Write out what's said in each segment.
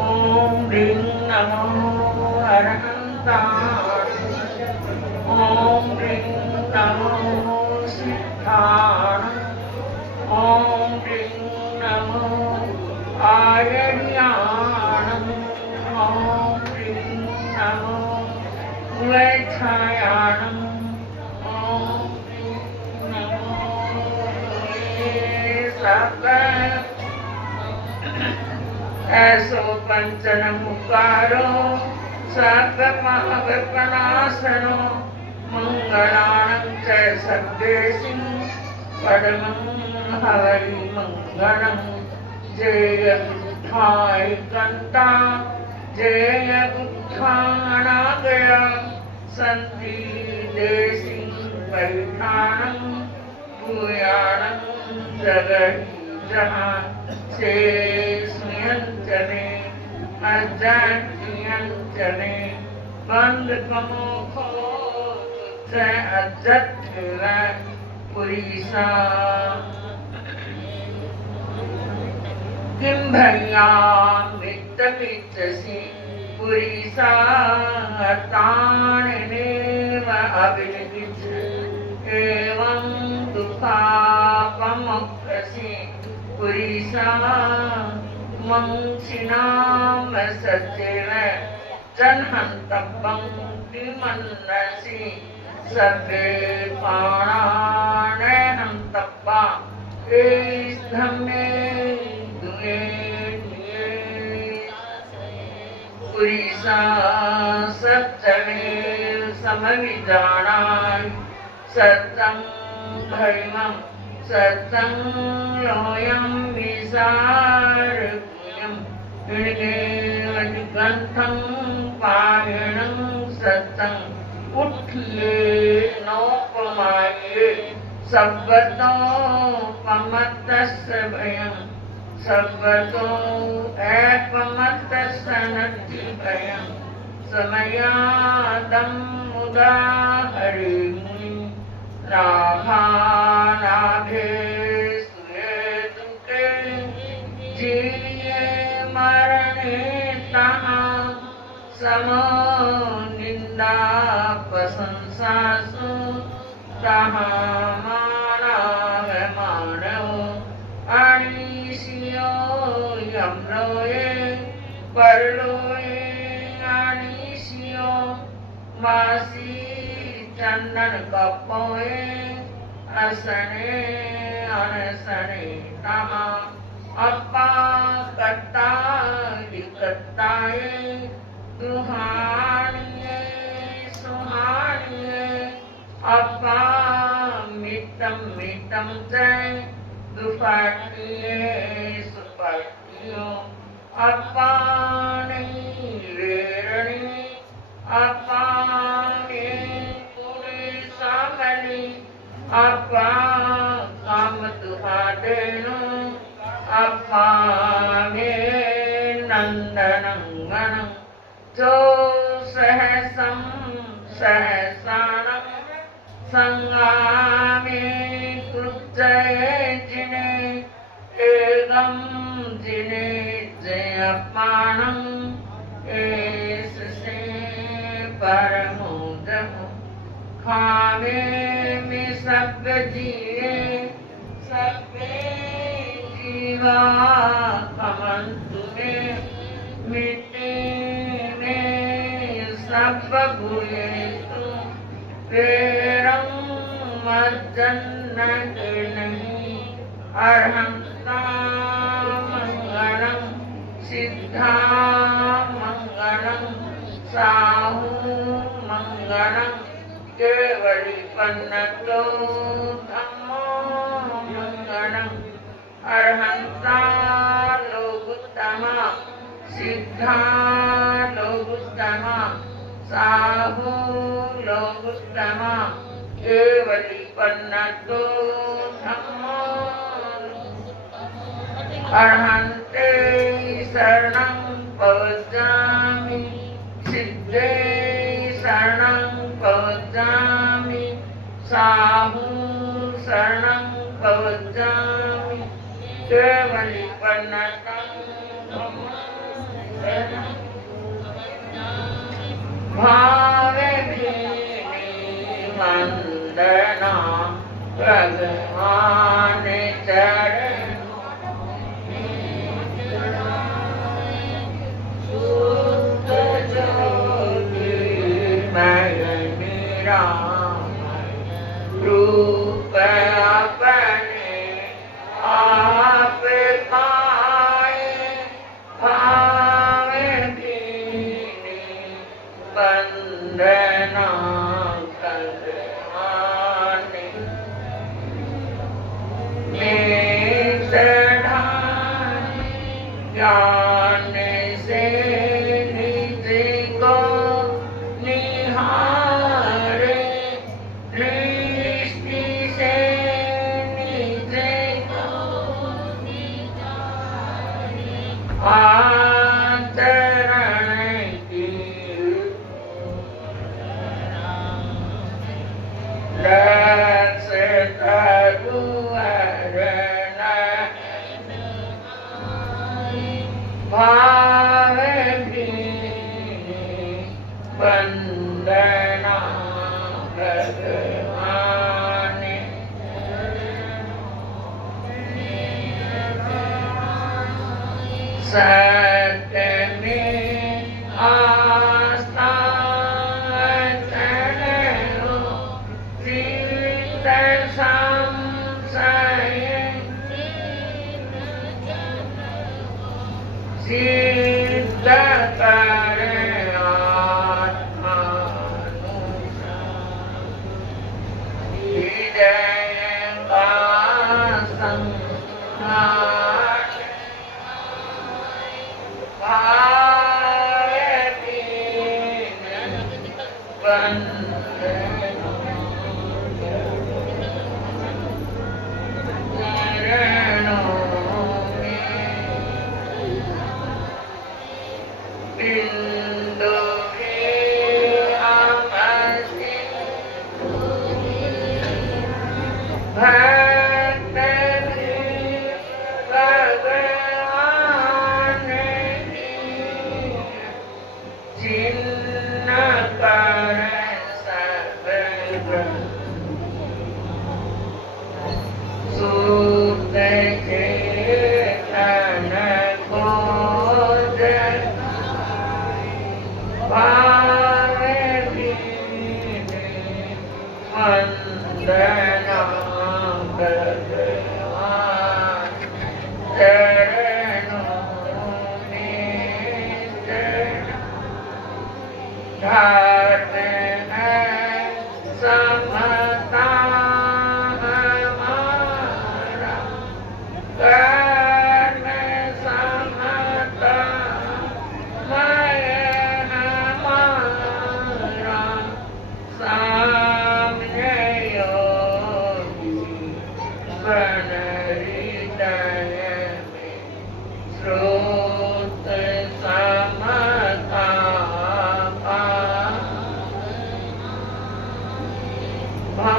ओम ह्रीं नमो अरहंताय। ओम ह्रीं नमो सिद्धाय। ओम ह्रीं नमो आयर्याणं। ओम ह्रीं नमो वैछायाणं। ओम ह्रीं नमो ऐसो पंचन मुकारो सर्वमहाविपनाशनो मंगलानं च सर्वेषु परमं हवै मंगलं। जय बुद्धाय गंता जय बुद्धानागया सन्ति देशि परिधानं भूयानं जगहि जहाँ से सुयंचने अजंचने बंद कमो खो तुझसे अजत पुरीसा। किम भैया मित्तमित्तसि पुरीसा तानेव अभिनिच एवं दुःखापमुक्तसि पुरीसा मंसिनाम सचेव जनहंतपं किमन्नसि सर्वे प्राणाने हंतप्पा इस धम्मे दुए पुरीसा सच्चवे समविजानाय सत्यं भैमं सत्यं लोयं विसारकुयं विनिगंथं पायणं सत्यं उठिए नोपमाये सब्बतो पमतस्य भयं सब्बतो एकमतस्य नति भयं समयादं मुदाहरे मुनि नाभानाभे सुये जिये मरणे तहाँ समो निंदा प्रशंसासु तहाँ मानव मानव अनिशियो यम्रोये परलोये अनिशियो मासी चंदन कपोए असने अनसने तहा अपा कत्ता विकत्ताए दुहानिये सुहानिये अपा मितम मितम जय दुफाटिये सुफाटियो अपा नहीं रेरणी अपा अपा काम दुहादेनु अपा में नंदनंगनं जो सहसं सहसानं संगामे कुज्जये जिने एगं जिने जयपानं ऐसे परमोदः खावे में सब जिए सबे जीवा खमंतु में मिट्टी में सब भूले तू तेरं मज्जन के नहीं अरहंता मंगलम सिद्धा मंगलम साहू मंगलम केवली पन्नतो धम्मो मंगलम अरहंता लोकुत्तमा सिद्धा लोकुत्तमा साहू लोकुत्तमा केवली पन्नतो धम्मो अरहंते शरणं पवज्जामि सिद्धे शरणं पवज्जामि साहू शरणं पौजामि केवलिपन्नतं भावे भीनि वंदना भगवान चरण शुद्ध ज्योतिर्मय निरामय रूप अपने आप पाए भावे भीनि वंदना भगवान ज्ञान से निज को निहारे दृष्टि से निज को आचरण की रस भावे भीनि वंदना भगवान सत्य में आस्था चढ़ो चित्त संशय सिद्ध कर हृदय का संहार भावे भीनि वंदना बिंदु भी आपसी भक्त भी भगवान की चिन्ह कर सब सूत चेतन खोज भावे भीनि वंदना भगवान चरणों में धर्म है समता हमारा कर्म समता सामने योगी बन हृदय में स्रोत समता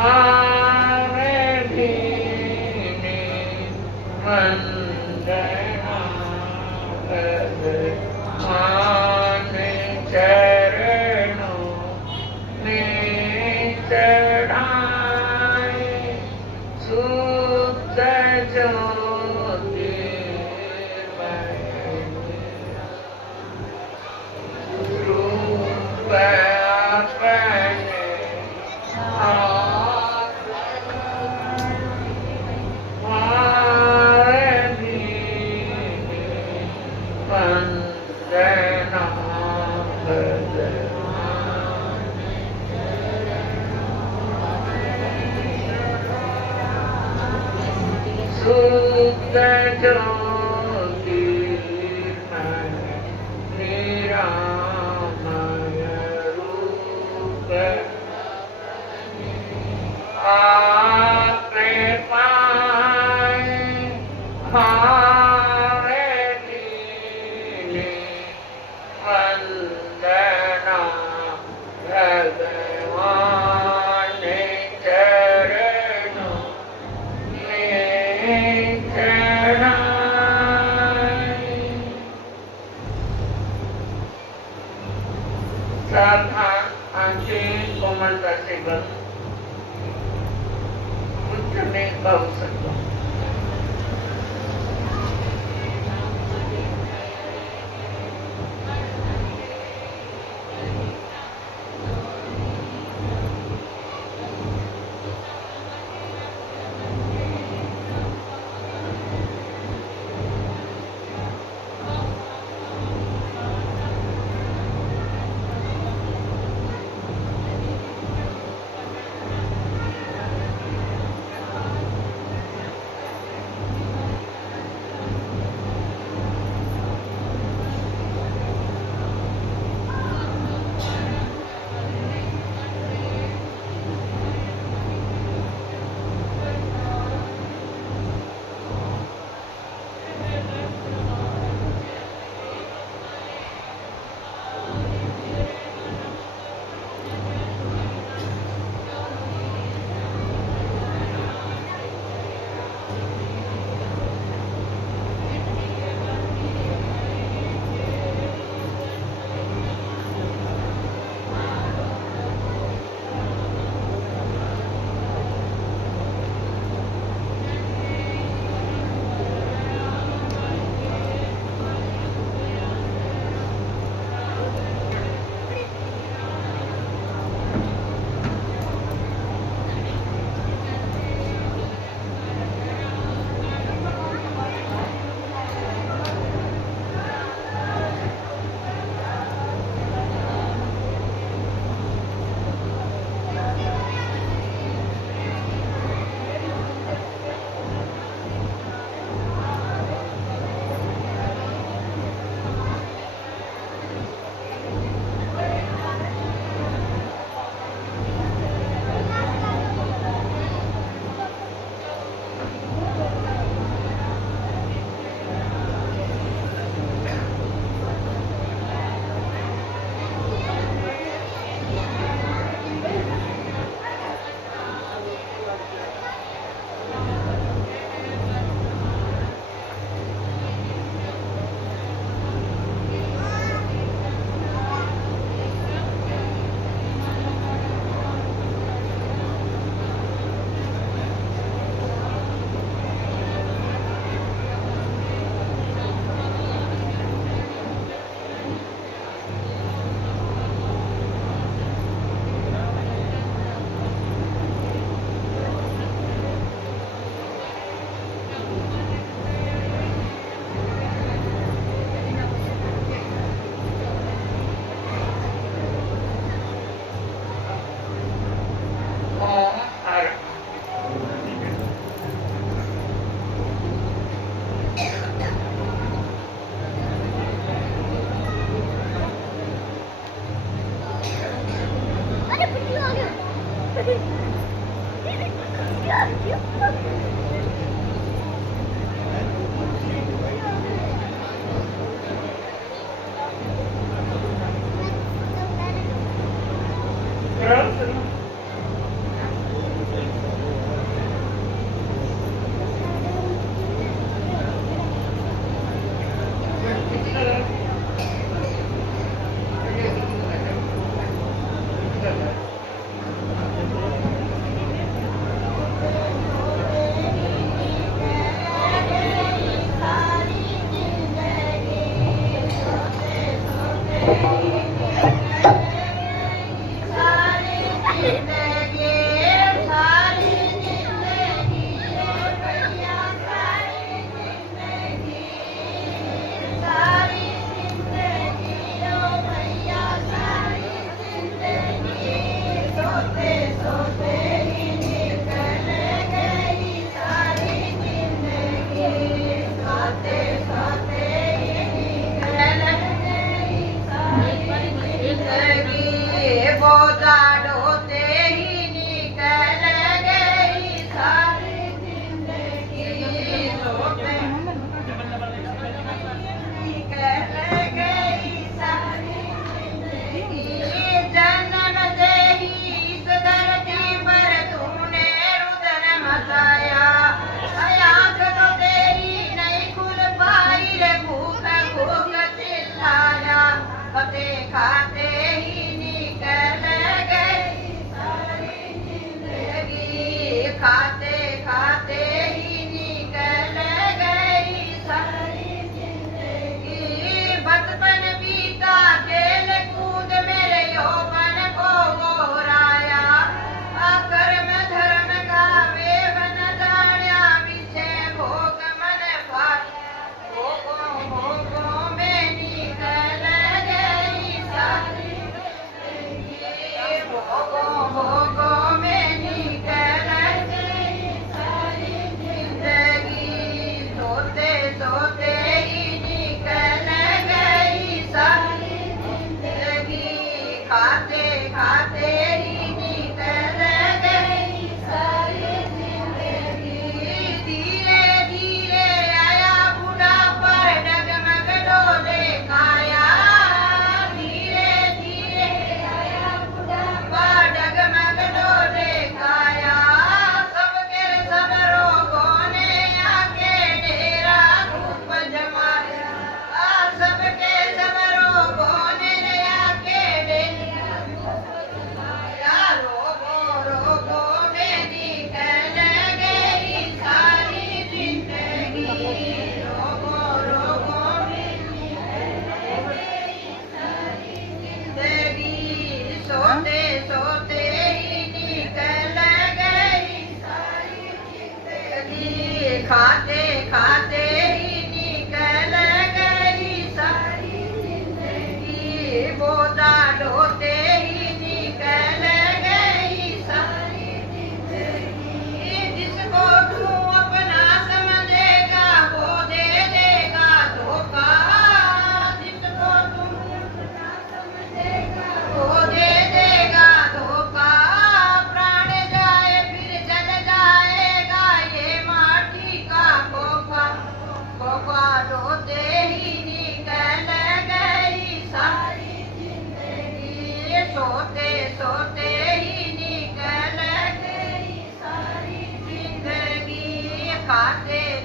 भावे भीनि वंदना भगवान चरणों में चढ़ाए शुद्ध ज्योतिर्मय रूप अपने आप भावे भीनि वंदना भगवान शुद्ध ज्योतिर्मय निरामय रूप आप पाए भावे भीनि वंदना भगवान चरणों में सावधान आंखें कोमलता से बंद, कुछ नहीं कह सकता।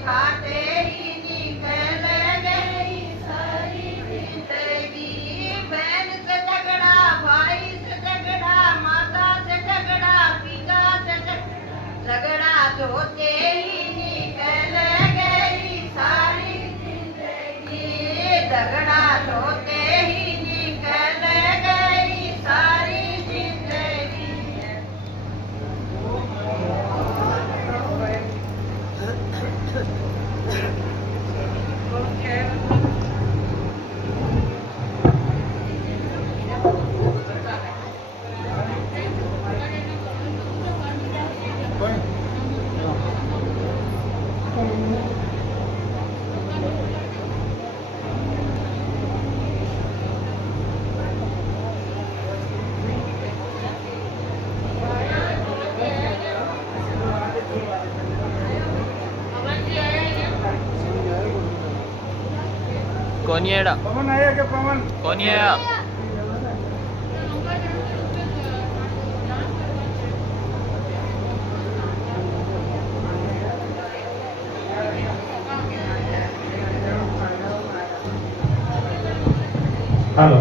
खाते ही निकल गई सारी जिंदगी। बहन से झगड़ा, भाई से झगड़ा, माता से झगड़ा, पिता से झगड़ा धोते ही निकल गई सारी जिंदगी। झगड़ा धोते ही निकल गई सारी जिंदगी। कौन है पवन आया क्या? पवन कौन है? हेलो।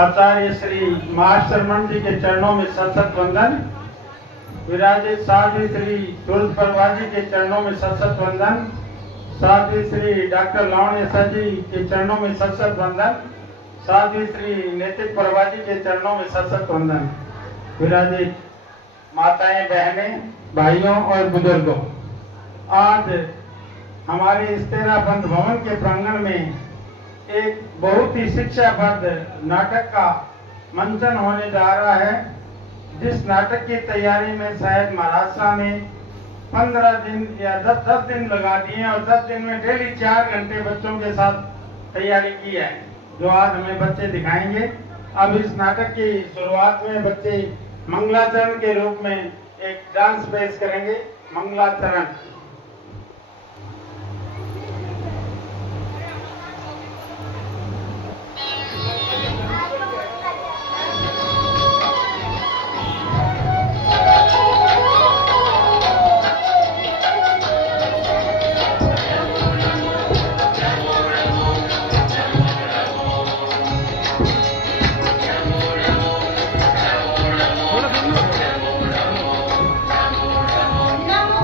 आचार्य श्री महाशरमण जी के चरणों में सतसत वंदन। विराजित साध्वी श्री तुलसी परवार जी के चरणों में सतसत वंदन। साध्वी श्री डॉक्टर लावण्य सर जी के चरणों में सतसत वंदन। साध्वी श्री नैतिक परवार जी के चरणों में सतसत वंदन। विराजित माताएं, बहनें, भाइयों और बुजुर्गों, आज हमारे इस्तेरा बंद भवन के प्रांगण में एक बहुत ही शिक्षाप्रद नाटक का मंचन होने जा रहा है, जिस नाटक की तैयारी में शायद महाराष्ट्र ने 15 दिन या 10 दिन लगा दिए और 10 दिन में डेली 4 घंटे बच्चों के साथ तैयारी की है, जो आज हमें बच्चे दिखाएंगे। अब इस नाटक की शुरुआत में बच्चे मंगलाचरण के रूप में एक डांस पेश करेंगे। मंगलाचरण। नमो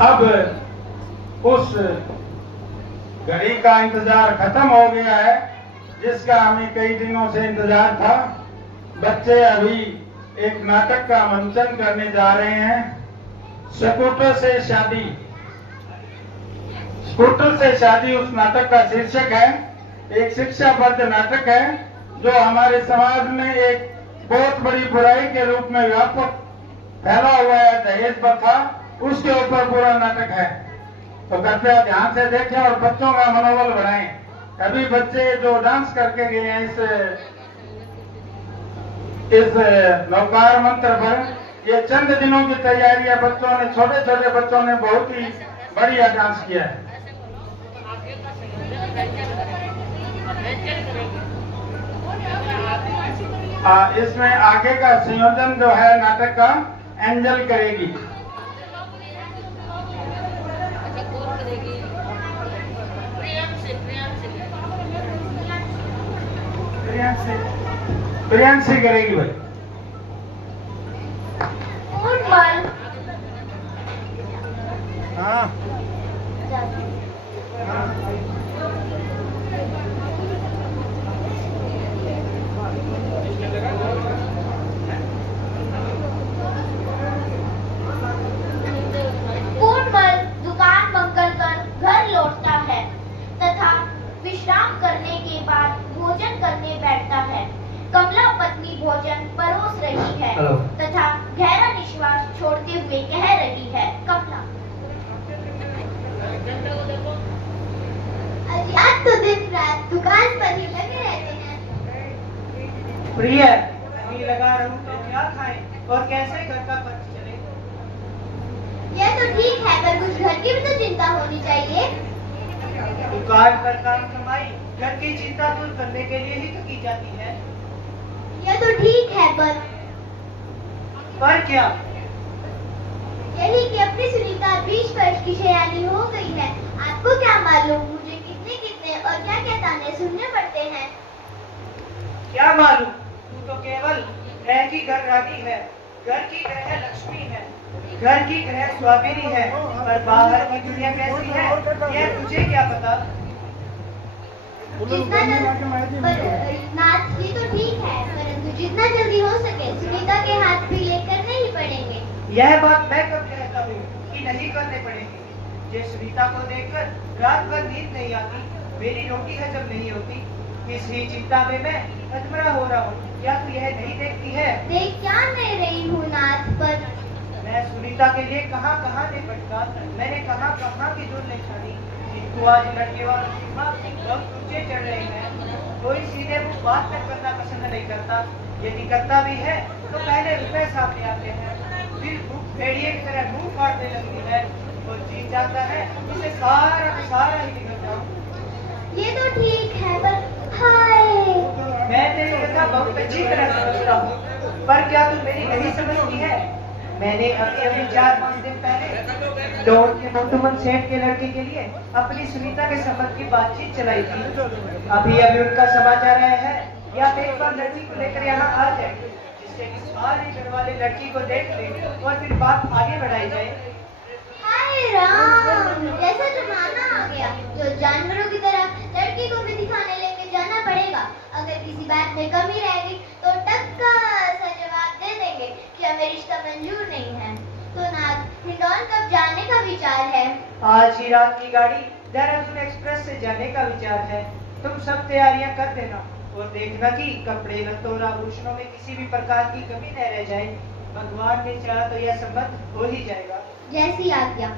अब उस घड़ी का इंतजार खत्म हो गया है, जिसका हमें कई दिनों से इंतजार था। बच्चे अभी एक नाटक का मंचन करने जा रहे हैं, स्कूटर से शादी। स्कूटर से शादी उस नाटक का शीर्षक है। एक शिक्षाबद्ध नाटक है जो हमारे समाज में एक बहुत बड़ी बुराई के रूप में व्यापक फैला हुआ है, दहेज प्रथा, उसके ऊपर पूरा नाटक है। तो कृपया ध्यान से देखें और बच्चों का मनोबल बढ़ाएं। अभी बच्चे जो डांस करके गए हैं इस नवकार मंत्र पर, ये चंद दिनों की तैयारियां बच्चों ने, छोटे छोटे बच्चों ने बहुत ही बढ़िया डांस किया है। इसमें आगे का संयोजन जो है नाटक का एंजल करेगी। प्रियांशी करेगी भाई। हाँ दुकान बंद कर घर लौटता है तथा विश्राम करने के बाद भोजन करने बैठता है। कमला पत्नी भोजन परोस रही है तथा गहरा निश्वास छोड़ते हुए कह रही है, कमला, आज तो दिन रात दुकान पर ही लगे रहते हैं। प्रिय, नहीं लगा रहूं तो क्या खाएं और कैसे घर का खर्च चले? यह तो ठीक है, पर कुछ घर की भी तो चिंता होनी चाहिए। दुकान पर काम कमाई घर की चिंता दूर करने के लिए ही तो की जाती है। यह तो ठीक है, पर क्या? यही कि अपनी सुनीता 20 वर्ष की शयानी हो गई है। आपको क्या मालूम मुझे कितने कितने और क्या क्या ताने सुनने पड़ते हैं। क्या मालूम, तू तो केवल घर की घर रानी है, घर की ग्रह लक्ष्मी है, घर की ग्रह स्वामिनी है, पर बाहर की दुनिया कैसी है यह तुझे क्या पता। नाथ जी तो ठीक है, परंतु जितना जल्दी हो सके सुनीता के हाथ भी लेकर नहीं पड़ेंगे। यह बात मैं कब कहता हूँ कि नहीं करने पड़ेंगे। ये सुनीता को देखकर रात भर नींद नहीं आती, मेरी रोटी हजम नहीं होती, इसी चिंता में मैं अधमरा हो रहा हूँ। क्या तू यह नहीं देखती है? देख क्या नहीं रही हूँ नाथ, पर मैं सुनीता के लिए कहाँ कहाँ से भटका, मैंने कहाँ कहाँ की जोर नहीं छाड़ी, किंतु आज लड़के वालों की माँ बहुत ऊंचे चढ़ रहे हैं। कोई सीधे मुंह बात तक करना पसंद नहीं करता, यदि करता भी है तो पहले रुपए सामने आते हैं, फिर भेड़िए की तरह मुंह फाड़ने लगती है और जी चाहता है इसे सारा का सारा ही निकल जाऊं। ये तो ठीक है, पर हाय, मैं तेरी कथा बहुत अच्छी तरह समझता हूँ, पर क्या तू मेरी नहीं समझती है? मैंने अभी 4-5 दिन पहले दौड़ के मोटूमन सेठ के लड़के के लिए अपनी सुनीता के संबंध की बातचीत चलाई थी। अभी उनका समाचार आया है, या एक बार लड़की को लेकर यहाँ आ जाए, जिससे कि सारे घर वाले लड़की को देख ले और फिर बात आगे बढ़ाई जाए। हाय राम, जैसा जमाना आ गया, जो जानवरों की तरह लड़की को भी दिखाने लेके जाना पड़ेगा। अगर किसी बात में कमी रहेगी तो टक्का सा जवाब दे देंगे कि हमें रिश्ता मंजूर नहीं है। तो नाथ, हिंडौन कब जाने का विचार है? आज ही रात की गाड़ी देहरादून एक्सप्रेस से जाने का विचार है। तुम सब तैयारियां कर देना और देखना कि कपड़े लत्तों और आभूषणों में किसी भी प्रकार की कमी न रह जाए। भगवान ने चाहा तो यह संबंध हो ही जाएगा। जैसी आज्ञा।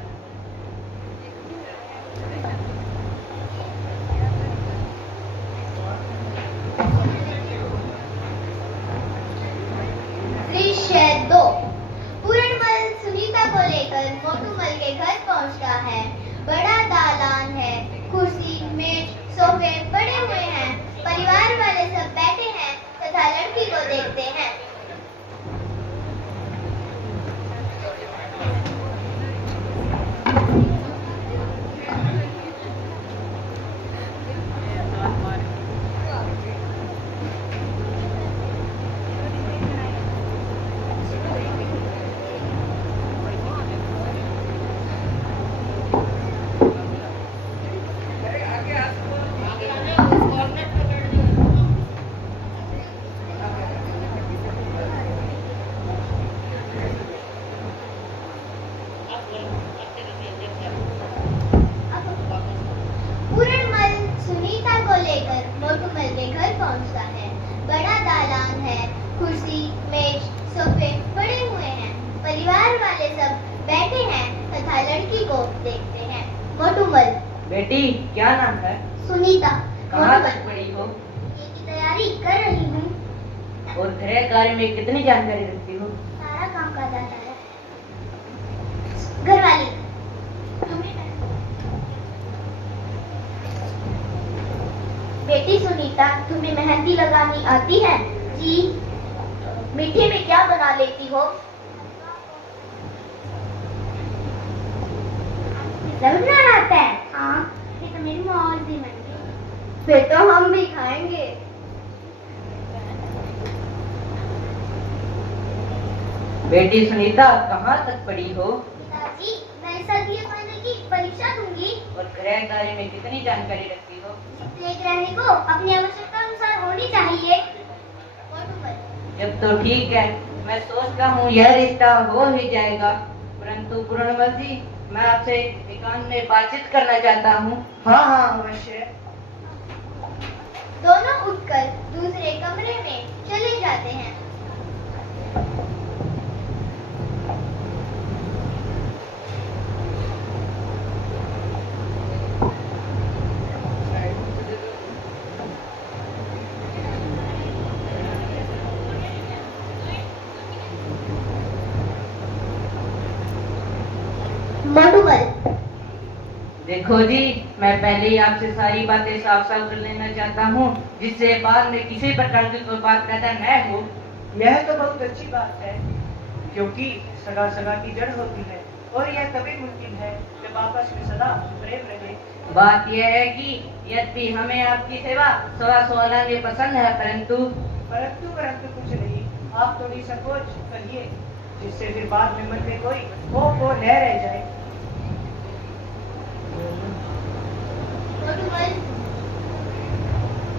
दृश्य 2। पूरणमल सुनीता को लेकर मोटूमल के घर पहुंचता है। बड़ा दालान है, कुर्सी मेज सोफे पड़े हुए हैं, परिवार वाले सब बैठे हैं तथा लड़की को देखते हैं। मोटूमल। बेटी क्या नाम है? सुनीता। कहाँ मोटूमल। तक पढ़ी हो? ये की तैयारी कर रही हूँ। और गृह कार्य में कितनी जानकारी रखती हो? सारा काम कर जाता है। घर वाली बेटी सुनीता, तुम्हें मेहंदी लगानी आती है? जी। मीठे में क्या बना लेती हो? बनाना आता है? हाँ, ये तो मेरी मौज ही बन गई। फिर तो हम भी खाएंगे। बेटी सुनीता कहाँ तक पढ़ी हो? पिताजी, मैं इस साल BA की परीक्षा दूंगी। और गृह कार्य में कितनी जानकारी रखती हो? प्रत्येक रहने को अपनी आवश्यकता अनुसार होनी चाहिए। जब तो ठीक है, मैं सोचता हूँ यह रिश्ता हो ही जाएगा, परंतु पूर्णमल जी, मैं आपसे एकांत में बातचीत करना चाहता हूँ। हाँ हाँ अवश्य। दोनों उठकर दूसरे कमरे में चले जाते हैं। मोटूमल। देखो जी, मैं पहले ही आपसे सारी बातें साफ साफ कर लेना चाहता हूँ, जिससे बाद में किसी प्रकार की कोई बात पैदा न हो। यह तो बहुत अच्छी बात है, क्योंकि सगा सगा की जड़ होती है और यह तभी मुमकिन है जब आपस में सदा प्रेम रहे। बात यह है कि यद्यपि हमें आपकी सेवा 125 आने पसंद है, परंतु परंतु कुछ नहीं, आप थोड़ी संकोच करिए, जिससे फिर बाद में मन में कोई खौफ न रह जाए। मोटूमल।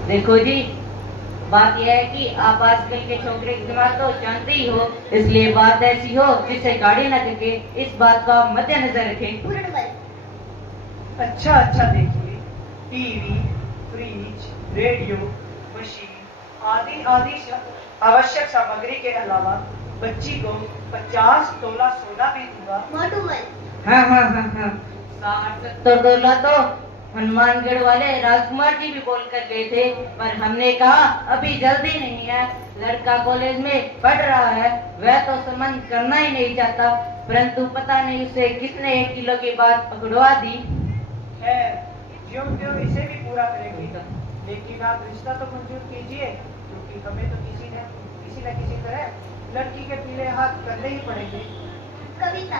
देखो जी, बात यह है कि आप आजकल के छोकरे की दिमाग तो जानते ही हो, इसलिए बात ऐसी हो जिससे गाड़ी न चके, इस बात का मद्देनजर रखें। पूर्णमल। अच्छा देखिए, टीवी, फ्रिज, रेडियो, मशीन आदि आदि आवश्यक सामग्री के अलावा बच्ची को 50 तोला सोना भी दूंगा। मोटूमल। हाँ। 60-70 तोला तो हनुमानगढ़ वाले राजकुमार जी भी बोल कर गए थे, पर हमने कहा अभी जल्दी नहीं है, लड़का कॉलेज में पढ़ रहा है, वह तो संबंध करना ही नहीं चाहता, परंतु पता नहीं उसे किसने 1 किलो की बात पकड़वा दी है। ज्यों त्यों इसे भी पूरा करेंगे, लेकिन आप रिश्ता तो मंजूर कीजिए, क्योंकि हमें तो किसी न किसी तरह लड़की के पीले हाथ करने ही पड़ेंगे। कविता।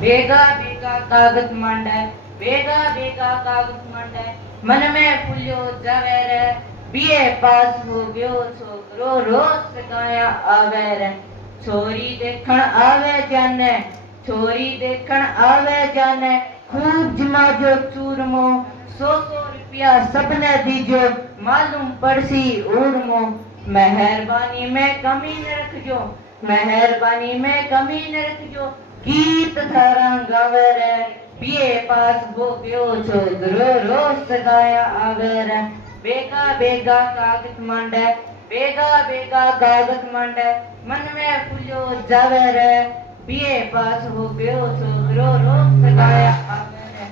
बेगा बेगा कागज मांडे, बेगा बेगा कागज मांडे, मन में फुलियो जावे रे, BA पास हो गयो छोकरो रोज गाया आवे रे, छोरी देखण आवे जाने, छोरी देखण आवे जाने, खूब जमा जो चूरमो, 100 रुपया सबने दीजो, मालूम पड़सी उड़मो, मेहरबानी में कमी न रखजो, मेहरबानी में कमी न रखजो, गीत थारा गावे रे, BA पास हो गयो छोकरो रोज गाया आवे रे, बेगा बेगा कागज मांडे, बेगा बेगा कागज मांडे, मन में फुलियो जावे रे, BA पास हो गयो छोकरो रोज गाया आवे रे,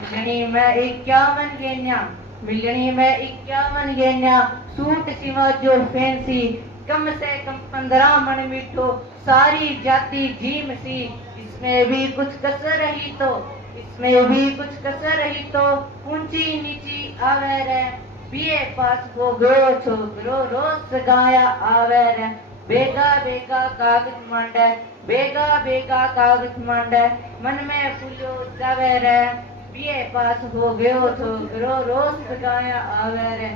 मिलनी में 51 गेन्या, मिलनी में 51 गेन्या, सूट सिवा जो फैंसी, कम से कम 15 मन मीठो, सारी जाति जीम सी, इसमें भी कुछ कसर रही तो, इसमें भी कुछ कसर रही तो, ऊंची नीची आवे रे, BA पास हो गयो छोकरो रोज गाया आवे रे, बेगा बेगा कागज मांडे, बेगा बेगा कागज मांडे, मन में फूलो जावे रे, BA पास हो गयो छोकरो रोज गाया आवे रे,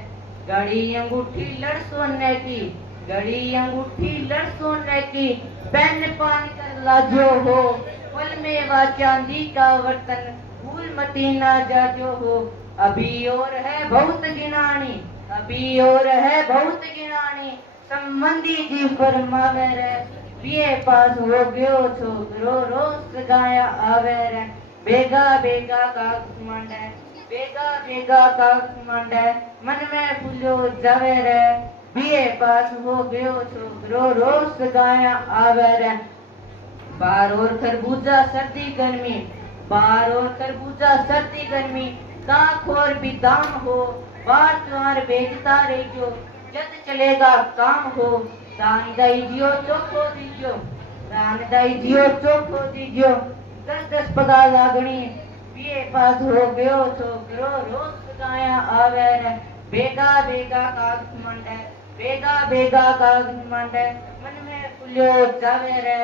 घड़ी अंगूठी लड़ सोने की, घड़ी अंगूठी लड़ सोने की, पेन पान कर लाजो हो, फल मेवा चांदी का बर्तन, फूल मती ना जाजो हो, अभी और है बहुत गिनानी, अभी और है बहुत गिनानी, संबंधी जी फरमावे रे, BA पास हो गयो छोकरो रोज गाया आवे रे, बेगा बेगा कागज मांडे, बेगा बेगा कागज मांडे, मन में फूलो जावे रे, BA पास हो गयो छोकरो रोज गाया आवे रे, बाहर और खरबूजा सर्दी गर्मी, बार और तरबूजा सर्दी गर्मी दाख और भी दाम हो, बार त्योहार बेचता रहियो, जद चलेगा काम हो। दान दाई जियो चोखो दीजियो, दान दाई जियो चोखो दीजियो, 10-10 पगार लागणी, बीए पास हो गयो छोकरो, रोज गाया आवे रे, बेगा बेगा कागज मंडे, बेगा बेगा कागज मंडे, मन में फुलियो जावे रे,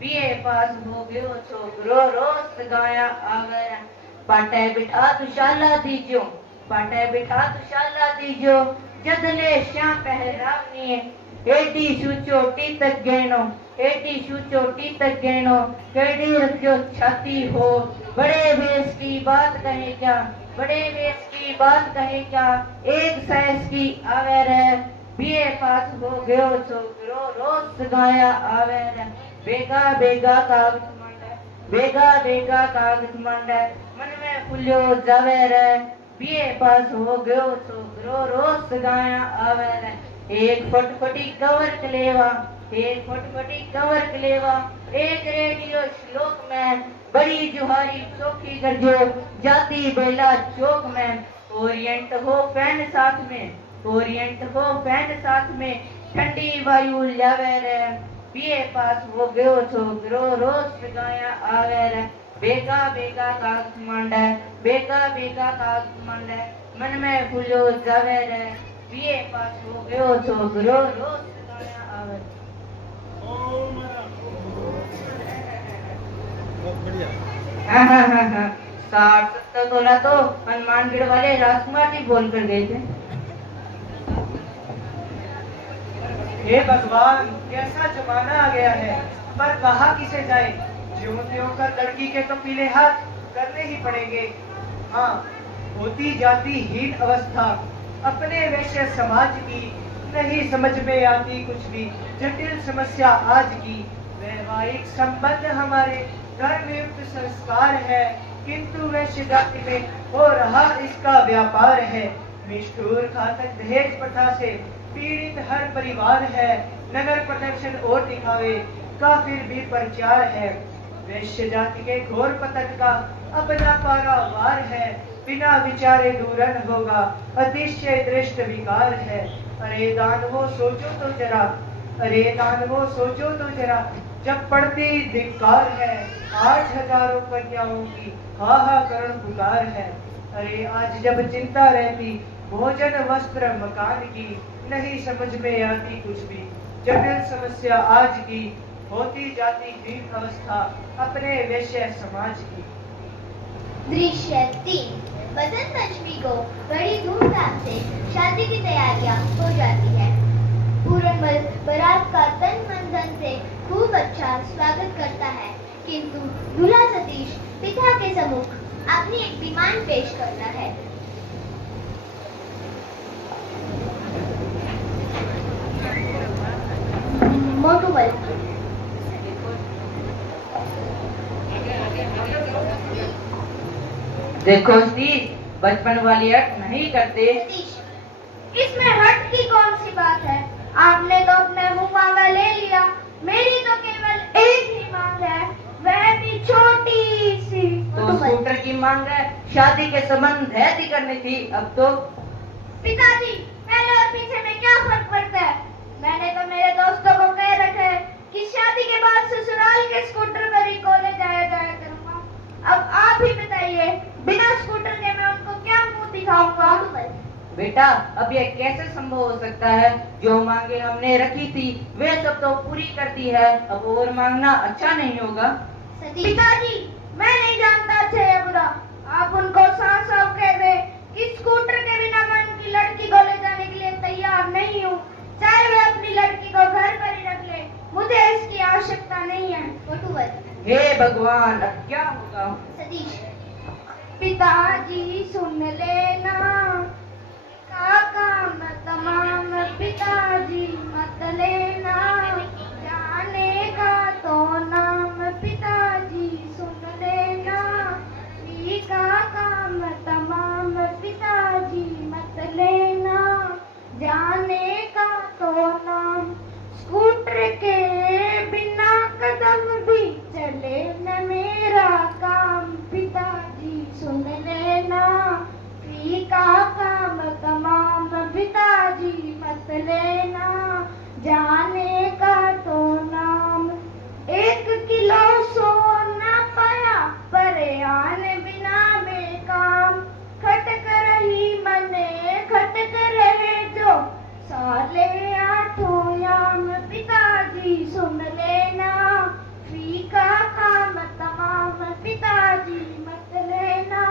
बीए पास हो गयो छोकरो, रोज गाया आवे रे। पाटे बिठा तुशाला दीजियो, पाटे बिठा तुशाला दीजियो, जदले श्याम पहरावनी, एडी सुचोटी तक गहनो, एडी सुचोटी तक गहनो, केडी रखियो छाती हो, बड़े वेश की बात कहे क्या, बड़े वेश की बात कहे क्या, एक साइज की आवे रे, बीए पास हो गयो छोकरो, रोज गाया आवे रे, बेगा बेगा कागज मंडे, बेगा बेगा कागज मंडे, मन में फुलियो जावे रे, बीए पास हो गयो छोकरो, रोज गाया आवे रे। एक फटफटी कवर कलेवा, एक फटफटी कवर कलेवा, एक रेडियो श्लोक में, बड़ी जुहारी चौकी गरजो, जाती बेला चौक में, ओरिएंट हो फैन साथ में, ओरिएंट हो फैन साथ में, ठंडी वायु लावे रे, बीए पास हो गयो छोकरो, रोज गाया आवे रे, बेगा बेगा कागज मंडे, बेगा बेगा कागज मंडे, मन में फूलो जावे रे, बीए पास हो गयो छोकरो, रोज गाया आवे रे। हाँ 60-70 तोला तो हनुमानगढ़ वाले राजकुमार जी बोल कर गए थे। हे भगवान, कैसा जमाना आ गया है, पर कहाँ किसे जाए, ज्यों त्यों कर लड़की के तो पीले हाथ करने ही पड़ेंगे। हाँ, होती जाती हीन अवस्था अपने वैश्य समाज की, नहीं समझ में आती कुछ भी, जटिल समस्या आज की। वैवाहिक संबंध हमारे धर्मयुक्त संस्कार है, किंतु वैश्य जाति में हो रहा इसका व्यापार है। निष्ठुर घातक दहेज प्रथा से पीड़ित हर परिवार है, नगर प्रदर्शन और दिखावे का फिर भी प्रचार है। वैश्य जाति के घोर पतन का अपना पारावार है, बिना विचारे दूरन होगा, अतिशय दृष्ट विकार है। अरे दानवो सोचो तो जरा, अरे दानवो सोचो तो जरा, जब पड़ती धिक्कार है, आज हजारों कन्याओं की हाहाकरण पुकार है। अरे आज जब चिंता रहती भोजन वस्त्र मकान की, नहीं समझ में आती कुछ भी, जटिल समस्या आज की, होती जाती हीन अवस्था अपने वैश्य समाज की। दृश्य 3। बसंत पंचमी को बड़ी धूमधाम से शादी की तैयारियां हो जाती है। पूरनमल बारात का तन मन धन से खूब अच्छा स्वागत करता है, किंतु दूल्हा सतीश पिता के सम्मुख अपनी एक डिमांड पेश करता है। मोटूमल, देखो सतीश, बचपन वाली हट नहीं करते। सतीश, इसमें हट की कौन सी बात है? आपने तो अपने मुंह मांगा ले लिया, मेरी तो केवल एक ही मांग है, वह भी छोटी सी। तो स्कूटर की मांग है, शादी के संबंध ऐसी करनी थी। अब तो पिताजी, पहले और पीछे में क्या फर्क पड़ता है? मैंने तो मेरे दोस्तों को कह रखा है कि शादी के बाद ससुराल के स्कूटर पर ही कॉलेज आया जाया करूंगा। अब आप ही बताइए, बिना स्कूटर के मैं उनको क्या मुंह दिखाऊंगा? बेटा, अब यह कैसे संभव हो सकता है? जो मांगे हमने रखी थी वे सब तो पूरी कर दी है, अब और मांगना अच्छा नहीं होगा। पिताजी, मैं नहीं जानता अच्छा या बुरा, आप उनको साफ साफ कह दे कि स्कूटर के बिना मैं उनकी लड़की को ले जाने के लिए तैयार नहीं हूँ, चाहे वे अपनी लड़की को घर पर ही रख ले, मुझे इसकी आवश्यकता नहीं है। हे भगवान, अब क्या होगा? सतीश, पिताजी सुन लेना, का काम तमाम पिताजी मत लेना, जाने का तो नाम पिताजी सुन लेना, का काम तमाम पिताजी मत लेना, जाने का तो नाम। स्कूटर के बिना कदम भी चले न मेरा काम पिता सुन लेना, फीका काम तमाम पिताजी मत लेना,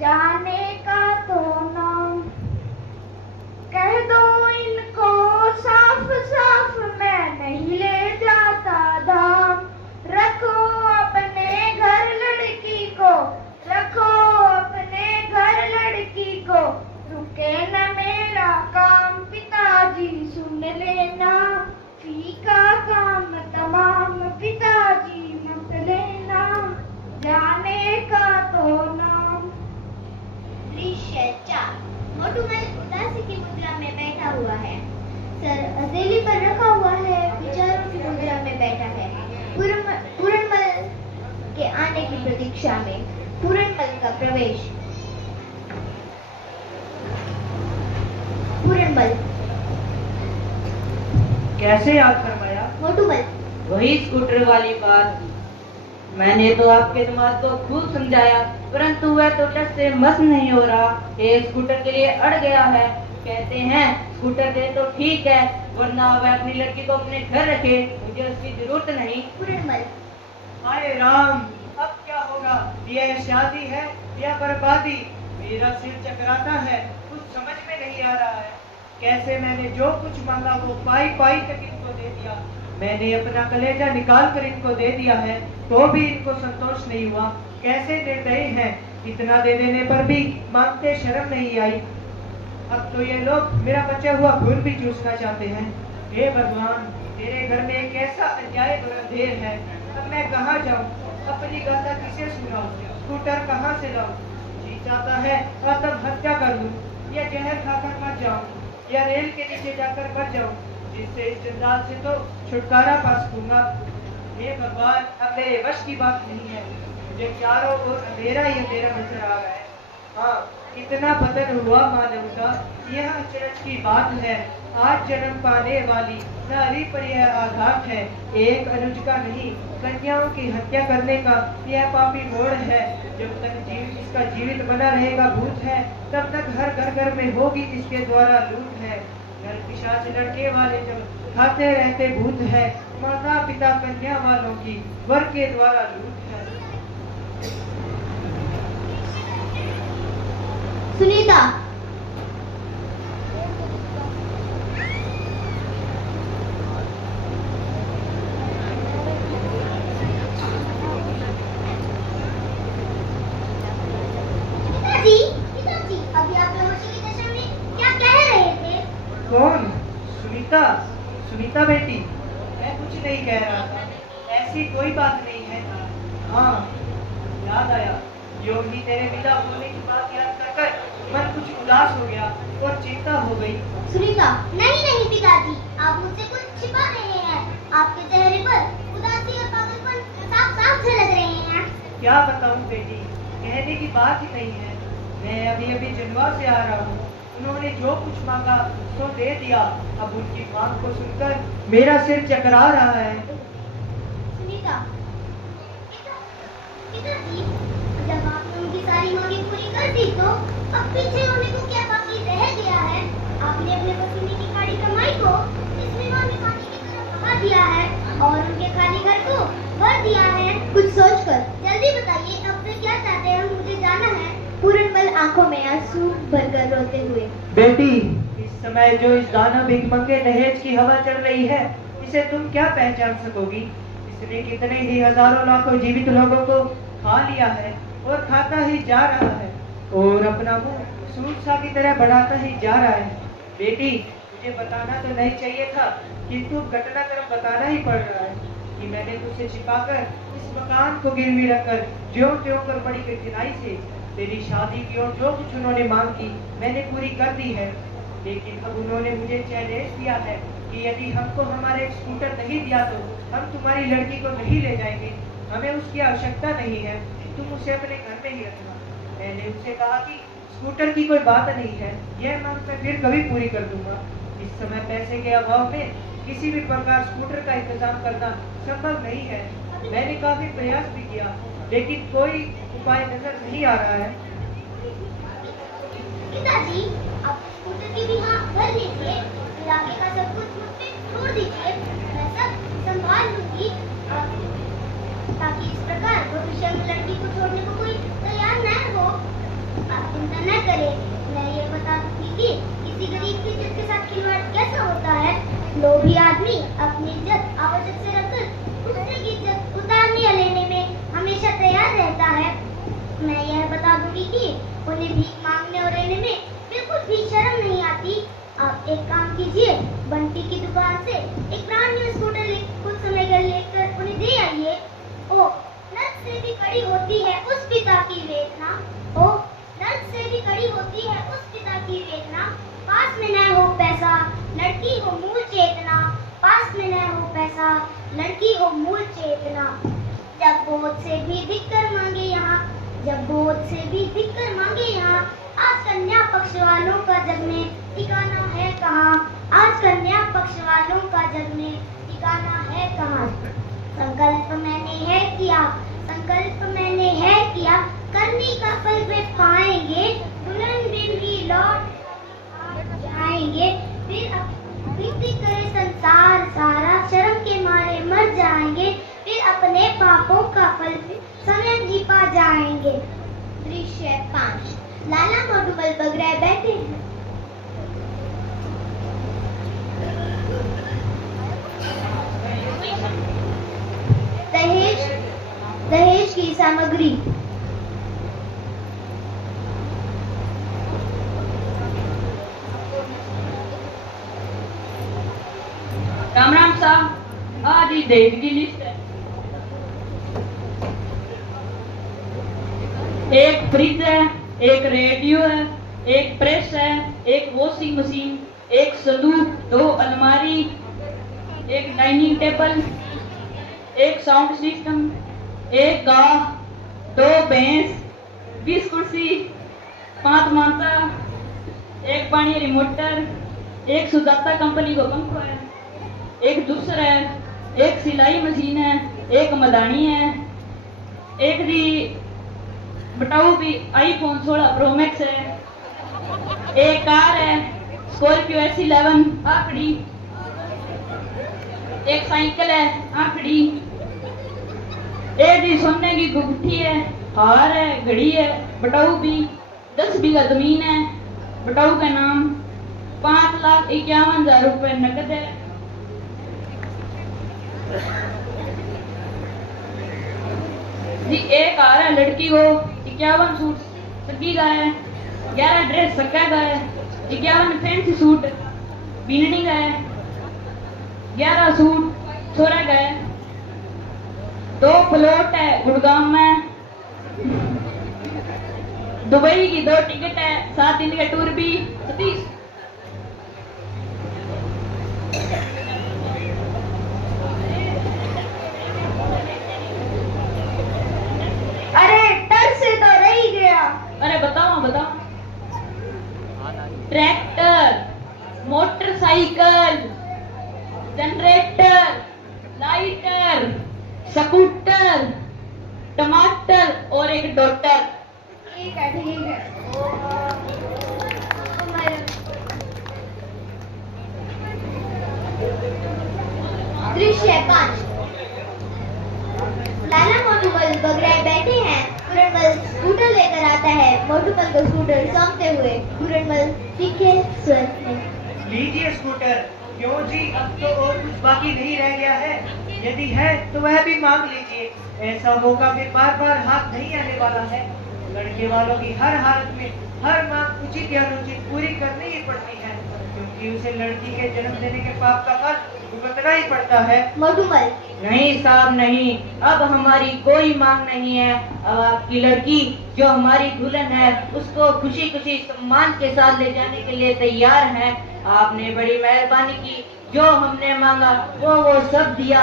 जाने का तो नाम कह दो इनको साफ साफ, मैं नहीं ले जाता धाम। रखो अपने घर लड़की को, रखो अपने घर लड़की को, रुके न मेरा काम पिताजी सुन लेना, फीका काम तमाम पिताजी मत लेना, जाने का तो नाम। दृश्य 4। मोटूमल उदासी की मुद्रा में बैठा हुआ है, सर हथेली पर रखा हुआ है, विचारों की मुद्रा में बैठा है। पूरनमल के आने की प्रतीक्षा में पूरनमल का प्रवेश। पूरनमल कैसे याद फरमाया? मोटूमल वही स्कूटर वाली बात। मैंने तो आपके दिमाग को खूब समझाया, परंतु वह तो टस से मस नहीं हो रहा। ये स्कूटर के लिए अड़ गया है। कहते हैं स्कूटर दे तो ठीक है, वरना वह अपनी लड़की को अपने घर रखे, मुझे उसकी जरूरत नहीं। पूरनमल हाय राम, अब क्या होगा? यह शादी है या बर्बादी? मेरा सिर चकराता है, कुछ समझ में नहीं आ रहा है। कैसे मैंने जो कुछ मांगा वो पाई पाई तक इनको दे दिया। मैंने अपना कलेजा निकाल कर इनको दे दिया है, तो भी इनको संतोष नहीं हुआ। कैसे निर्दयी हैं, इतना दे देने पर भी मांगते शर्म नहीं आई। अब तो ये लोग मेरा बचा हुआ खून भी चूसना चाहते हैं। हे भगवान, तेरे घर में एक ऐसा अन्याय और अंधेर है। अब मैं कहाँ जाऊँ? अपनी गाथा किसे सुनाऊं? स्कूटर कहाँ से लाऊं? जी चाहता है आत्महत्या कर लूं, या जहर खाकर मर जाऊं, या रेल के नीचे जाकर मर जाऊं, जिससे इस जंजाल से तो छुटकारा पा सकूंगा। हे भगवान, अब मेरे वश की बात नहीं है। मुझे चारों ओर अंधेरा ही अंधेरा नजर आ रहा है। हाँ, कितना पतन हुआ मानव का, यह अचरज की बात है। आज जन्म पाने वाली नारी पर यह आघात है। एक अनुज का नहीं, कन्याओं की हत्या करने का यह पापी मोड़ है। जब तक इसका जीवित बना रहेगा भूत है, तब तक हर घर घर में होगी इसके द्वारा लूट है। घर पिशाच लड़के वाले जब खाते रहते भूत है, माता पिता कन्या वालों की वर के द्वारा लूट है। सुनीता पिताजी, अभी आप बेहोशी की दशा में क्या कह रहे थे? कौन? सुनीता? सुनीता बेटी, मैं कुछ नहीं कह रहा था, ऐसी कोई बात नहीं है। हाँ, याद आया। योग ही तेरे विदा होने की बात याद कर मन कुछ उदास हो गया और चिंता हो गई। सुनीता, नहीं नहीं पिताजी, आप मुझसे कुछ छिपा रहे हैं। आपके चेहरे पर उदासी और पागलपन साफ साफ झलक रहे हैं। क्या बताऊं बेटी, कहने की बात ही नहीं है। मैं अभी अभी जनवा से आ रहा हूँ। उन्होंने जो कुछ मांगा तो दे दिया। अब उनकी मांग को सुनकर मेरा सिर चकरा रहा है। सुनीता, पिताजी, जब आपने उनकी सारी मांगे पूरी कर दी तो अब पीछे होने को क्या बाकी रह गया है? आपने अपने पसीने की खाड़ी कमाई को इस विवाह में पानी की तरह बहा दिया है और उनके खाली घर को भर दिया है। कुछ सोचकर जल्दी बताइए, अब तक क्या चाहते हैं? मुझे जाना है। पूरनमल आंखों में आंसू भरकर रोते हुए। बेटी, इस समय जो इस दाना भिखमंगे दहेज की हवा चल रही है, इसे तुम क्या पहचान सकोगी? इसने कितने ही हजारों लाखों जीवित लोगों को खा लिया है और खाता ही जा रहा है और अपना मुंह सूट सा की तरह बढ़ाता ही जा रहा है। बेटी, मुझे बताना तो नहीं चाहिए था, किंतु घटनाक्रम बताना ही पड़ रहा है कि मैंने तुझसे छिपाकर इस मकान को गिरवी रखकर ज्यों त्यों कर बड़ी कठिनाई से तेरी शादी की और जो कुछ उन्होंने मांग की मैंने पूरी कर दी है। लेकिन अब उन्होंने मुझे चैलेंज दिया है कि यदि हमको हमारे एक स्कूटर नहीं दिया तो हम तुम्हारी लड़की को नहीं ले जाएंगे। हमें उसकी आवश्यकता नहीं है, तुम उसे अपने घर में ही रखना। मैंने उनसे कहा कि स्कूटर की कोई बात नहीं है, यह मांग मैं फिर कभी पूरी कर दूंगा। इस समय पैसे के अभाव में किसी भी प्रकार स्कूटर का इंतजाम करना संभव नहीं है। मैंने काफी प्रयास भी किया, लेकिन कोई उपाय नजर नहीं आ रहा है। पिताजी, आप स्कूटर की भी हाँ भर लीजिए, फिर आगे का सब कुछ मुझ पे छोड़ दीजिए। मैं सब भीषण लड़की को छोड़ने को कोई तैयार न हो। आप चिंता न करें, मैं ये बता दूंगी कि किसी गरीब की इज्जत के साथ खिलवाड़ कैसा होता है। लोभी आदमी अपनी इज्जत आवश्यक से रखकर दूसरे की इज्जत उतारने या लेने में हमेशा तैयार रहता है। मैं यह बता दूंगी कि उन्हें भीख मांगने और लेने में बिल्कुल भी शर्म नहीं आती। आप एक काम कीजिए, बंटी की दुकान से एक ब्रांड न्यू स्कूटर कुछ समय कर लेकर उन्हें दे आइए। ओ, नर्क से भी कड़ी होती है उस पिता की वेदना। ओ, नर्क से भी कड़ी होती है उस पिता की वेदना। पास में न हो पैसा, लड़की हो मूल चेतना। पास में न हो पैसा, लड़की हो मूल चेतना। जब बोझ से भी दिक्कत मांगे यहाँ, जब बोझ से भी दिक्कत मांगे यहाँ, आज कन्या पक्ष वालों का जग में ठिकाना है कहाँ। आज कन्या पक्ष वालों का जग में ठिकाना है कहाँ। संकल्प मैंने है किया, संकल्प मैंने है किया, करने का फल वे पाएंगे। दुल्हन बिन ही लौट जाएंगे, फिर प्रीति करे संसार सारा, शर्म के मारे मर जाएंगे, फिर अपने पापों का फल स्वयं ही पा जाएंगे। दृश्य 5। लाला मधुमल बगराय बैठे हैं। दहेज की सामग्री। राम राम साहब, आज ही दहेज की लिस्ट है। एक फ्रिज है, एक रेडियो है, एक प्रेस है, एक वॉशिंग मशीन, एक संदूक, 2 अलमारी, एक डाइनिंग टेबल, एक साउंड सिस्टम, एक गाय, 2 भैंस, 20 कुर्सी, 5 माता, एक पानी रिमोटर, एक सुजाता कंपनी का पंखा है, एक जूसर है, एक सिलाई मशीन है, एक मदानी है, एक दी बताओ भी आईफोन 16 प्रो मैक्स है, एक कार है स्कॉर्पियो S11 आखड़ी, एक साइकिल है आखड़ी, एक दी सोने की गुट्ठी है, हार है, घड़ी है, बताओ भी 10 बीघा जमीन है, बताओ का नाम, 5,51,000 रुपए नकद है। जी एक आ रहा है लड़की को 51 सूट सकी का है, 11 ड्रेस सक्का का है, 51 फैंसी सूट बिननी का है, 11 सूट छोरा का है, 2 प्लॉट है गुड़गांव में, दुबई की 2 टिकट है, 7 दिन का टूर भी 30। अरे डर से तो रह ही गया। अरे बताओ बताओ। Tractor, motorcycle, generator, lighter, scooter, टमाटर और एक डॉक्टर। ठीक है ठीक है। दृश्य 5। लाला मोटूपल बगराय बैठे हैं। पूरनमल स्कूटर लेकर आता है। मोटूपल को स्कूटर सौंपते हुए पूरनमल तीखे स्वर में, लीजिए स्कूटर। क्यों जी, अब तो और कुछ बाकी नहीं रह गया है। यदि है तो वह भी मांग लीजिए। ऐसा मौका फिर बार बार हाथ नहीं आने वाला है। लड़के वालों की हर हालत में हर मांग उचित या अनुचित पूरी करनी ही पड़ती है, क्योंकि उसे लड़की के जन्म देने के पाप का फल भुगतना ही पड़ता है। मोटूपल नहीं साहब नहीं, अब हमारी कोई मांग नहीं है। अब आपकी लड़की जो हमारी दुल्हन है उसको खुशी खुशी सम्मान के साथ ले जाने के लिए तैयार है। आपने बड़ी मेहरबानी की, जो हमने मांगा वो सब दिया।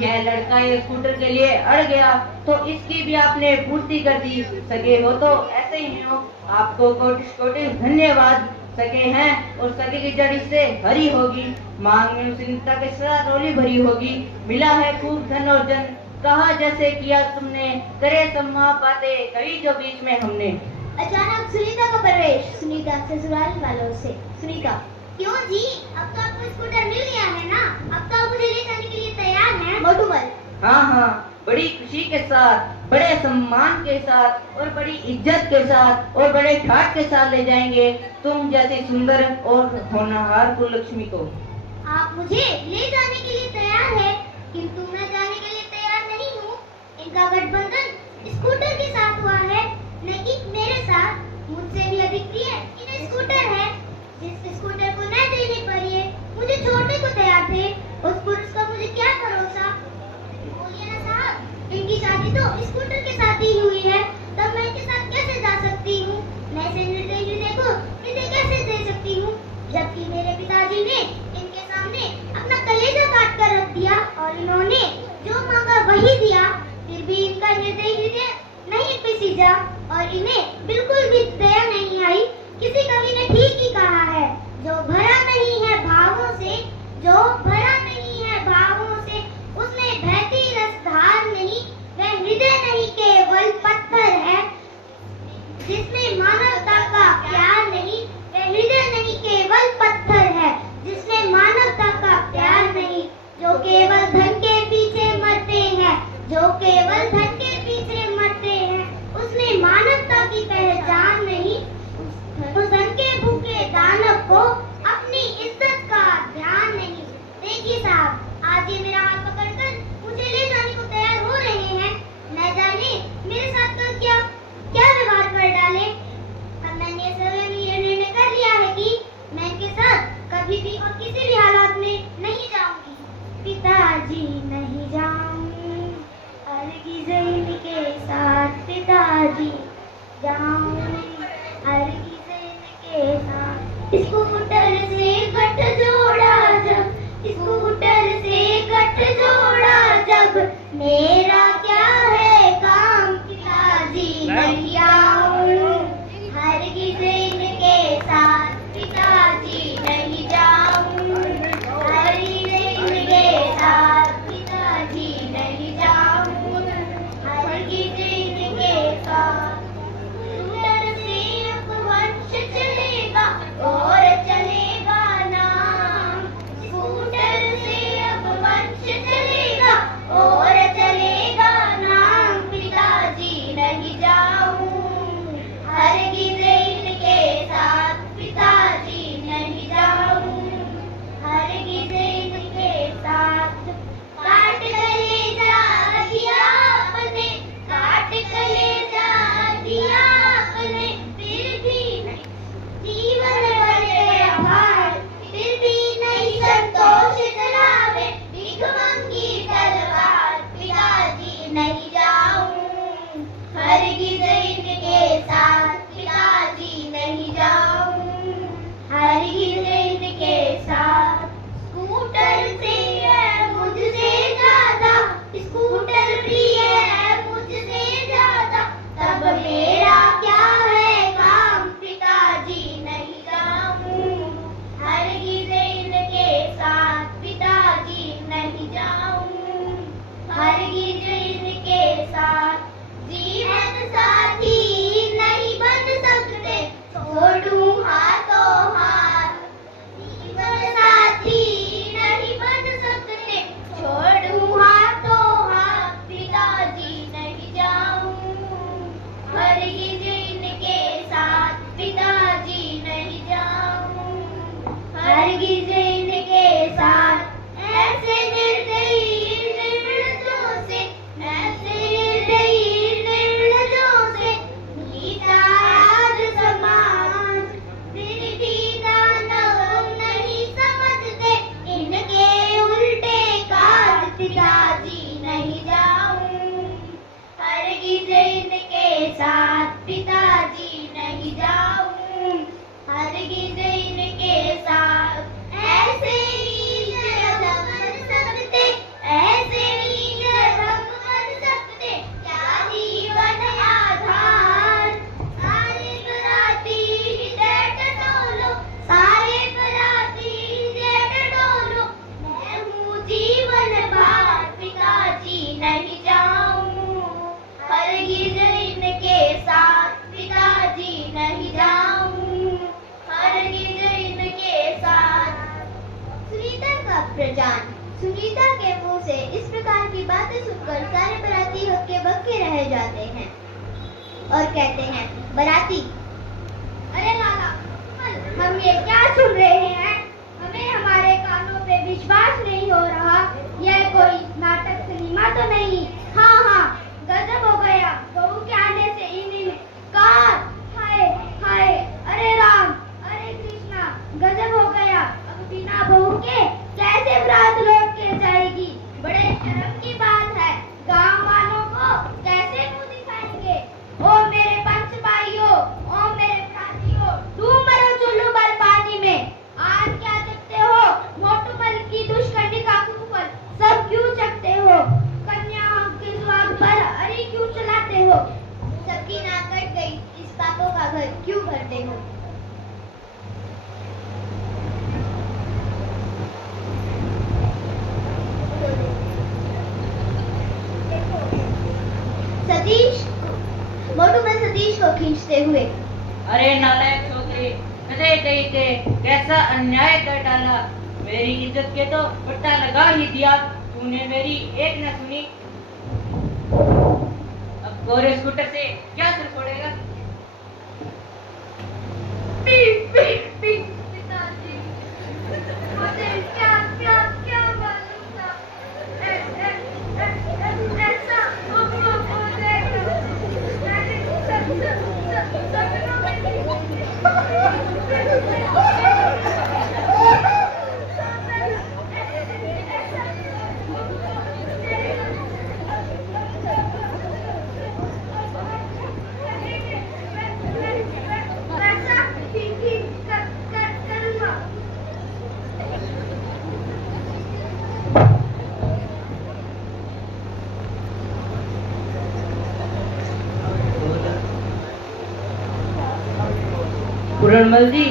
यह लड़का ये स्कूटर के लिए अड़ गया तो इसकी भी आपने पूर्ति कर दी। सके हो तो ऐसे ही हो। आपको कोटि कोटि धन्यवाद। सके हैं और सके की जड़ से हरी होगी। मांग में चिंता के साथ रोली भरी होगी। मिला है खूब धन और जन, कहा जैसे किया तुमने, करे सम्मा बातें कही जो बीच में हमने। अचानक सुनीता का प्रवेश। सुनीता ससुराल वालों से। सुनीता, क्यों जी, अब तो आपको स्कूटर मिल गया है ना? अब तो आप मुझे ले जाने के लिए तैयार हैं? मोटूपल हाँ हाँ, बड़ी खुशी के साथ। बड़े सम्मान के साथ और बड़ी इज्जत के साथ और बड़े ठाट के साथ ले जाएंगे तुम जैसी सुंदर और होनहार कुललक्ष्मी को। आप मुझे ले जाने के लिए तैयार है, किंतु मैं जाने के लिए तैयार नहीं हूँ। इनका गठबंधन स्कूटर के साथ हुआ है, लेकिन मेरे साथ मुझसे भी अधिक प्रिय इन्हें स्कूटर है। जिस स्कूटर को न देने पर ये मुझे छोड़ने को तैयार थे, उस पुरुष का मुझे क्या भरोसा। बोलिए ना साहब, इनकी शादी तो स्कूटर के साथ ही हुई है, तब मैं इनके साथ कैसे जा सकती हूँ? मैं इसे निर्दयी हृदय को हृदय कैसे दे सकती हूँ, जबकि मेरे पिताजी ने इनके सामने अपना कलेजा काट कर रख दिया और इन्होंने जो मांगा वही दिया। फिर भी इनका निर्दयी हृदय नहीं पिसीजा और इन्हें बिल्कुल भी दया नहीं आई। किसी कवि ने ठीक ही कहा है, जो भरा नहीं है भावों से, जो भरा नहीं है भावों से, उसमें बहती रसधार नहीं, वह हृदय नहीं केवल पत्थर है। जिसमें मानवता का प्यार नहीं, वह हृदय नहीं केवल पत्थर है। जिसमें मानवता का प्यार नहीं, जो केवल धन के पीछे मरते हैं, जो केवल धन के पीछे मरते हैं, उसमें मानवता की पहचान नहीं। उस धन के भूखे दानव को अपनी इज्जत का ध्यान नहीं। देखिए साहब, आज ये मेरा हाथ पकड़कर मुझे ले जाने को तैयार हो रहे हैं। न जाने मेरे साथ कल क्या क्या व्यवहार कर डाले। अब मैंने स्वयं ये निर्णय कर लिया है कि मैं इनके साथ कभी भी और किसी भी हालात में नहीं जाऊंगी। पिताजी नहीं जाऊंगी, अलगी ज़ैन के साथ पिताजी जाऊंगी, अलगी ज़ैन के साथ। स्कूटर से गठ जोड़ा जब, स्कूटर से गठ जोड़ा जब, मेरा क्या है काम, पिताजी नहीं आऊं। हरगिज़ ज़ैन के साथ पिताजी नहीं जाऊं, हरगिज़ ज़ैन के साथ पिताजी नहीं जाऊं, हरगिज़ ज़ैन के साथ। स्कूटर से अब वंश चलेगा और चलेगा नाम, स्कूटर से अब वंश चलेगा और चलेगा नाम, पिताजी नहीं जाऊं। हरगिज़ ज़ैन के साथ पिताजी नहीं जाऊं, हरगिज़ ज़ैन के साथ। काट कलेजा दिया आपने, काट कलेजा दिया आपने, फिर भी जीवन भर गया भार, फिर भी नहीं संतोष जलावे, भिखमंगी तलवार, पिताजी नहीं जाऊं। हरगिज़ ज़ैन के साथ पिताजी नहीं जाऊं, हरगिज़ ज़ैन के साथ। स्कूटर से है मुझसे ज्यादा, स्कूटर प्रिय है मुझसे ज्यादा, तब मेरा क्या है काम, पिताजी नहीं जाऊं। हरगिज़ ज़ैन के साथ पिताजी नहीं जाऊं, हरगिज़ ज़ैन के साथ। जीवन साथी नहीं बन सकते, छोड़ूं हाथों हाथ, जीवन साथी नहीं बन सकते, छोड़ूं हाथों हाथ, पिताजी नहीं जाऊं। हरगिज़ ज़ैन के साथ पिताजी नहीं जाऊं, हरगिज़ ज़ैन के साथ। ऐसे निर्दयी निर्लजों से, ऐसे निर्दयी निर्लजों से नीचा आज समाज, फिर भी दानव नहीं समझते इनके उल्टे काज, पिताजी नहीं जाऊं। हरगिज़ ज़ैन के साथ पिताजी नहीं जाऊं, हरगिज़ ज़ैन के साथ। ऐसे नीच हम कर सकते, ऐसे नीच हम कर सकते, क्या जीवन आधार। सारे बराती हृदय टटोलो, सारे बराती हृदय टटोलो, मैं हूँ जीवन भार, पिताजी नहीं जाऊं। हरगिज़ ज़ैन के साथ पिताजी नहीं जाऊं, हरगिज़ ज़ैन के साथ। स्वीटर का प्रजान सुनीता के मुंह से इस प्रकार की बातें सुनकर सारे बाराती हक्के बक्के रह जाते हैं और कहते हैं, बाराती, अरे लाला, हम ये क्या सुन रहे हैं? हमें हमारे कानों पे विश्वास नहीं हो रहा। यह कोई नाटक सिनेमा तो नहीं? हाँ हाँ, गजब हो गया। बहू के आने से इन्हीं में कार, हाय हाय, अरे राम, अरे कृष्णा, गजब हो गया। अब बिना बहू के कैसे बारात लौट के जाएगी? बड़े शर्म की बात है। गांव वालों को कैसे मुंह दिखाएंगे? ओ मेरे पंच भाइयों, ओ मेरे साथियों, तुम मरो चुल्लू भर पानी में। आज क्या चखते हो? मोटूमल की दुष्कर्णी का कुफल सब क्यों चखते हो? कन्या के स्वाद पर अरी क्यों चलाते हो? सबकी नाक कट गई, इस पापों का घर क्यों भरते हो? सतीश, मोटूमल सतीश को खींचते हुए, अरे नालायक छोकरे, कदे कहीं के कैसा अन्याय कर डाला। मेरी इज्जत के तो पट्टा लगा ही दिया। तूने मेरी एक न सुनी। अब गोरे स्कूटर से क्या सिर फोड़ेगा? पिताजी, मुझे क्या क्या क्या मालूम था? ऐसा हो जाएगा। मैंने सपनों में वैसा ठीक करूँगा। पूरनमल जी,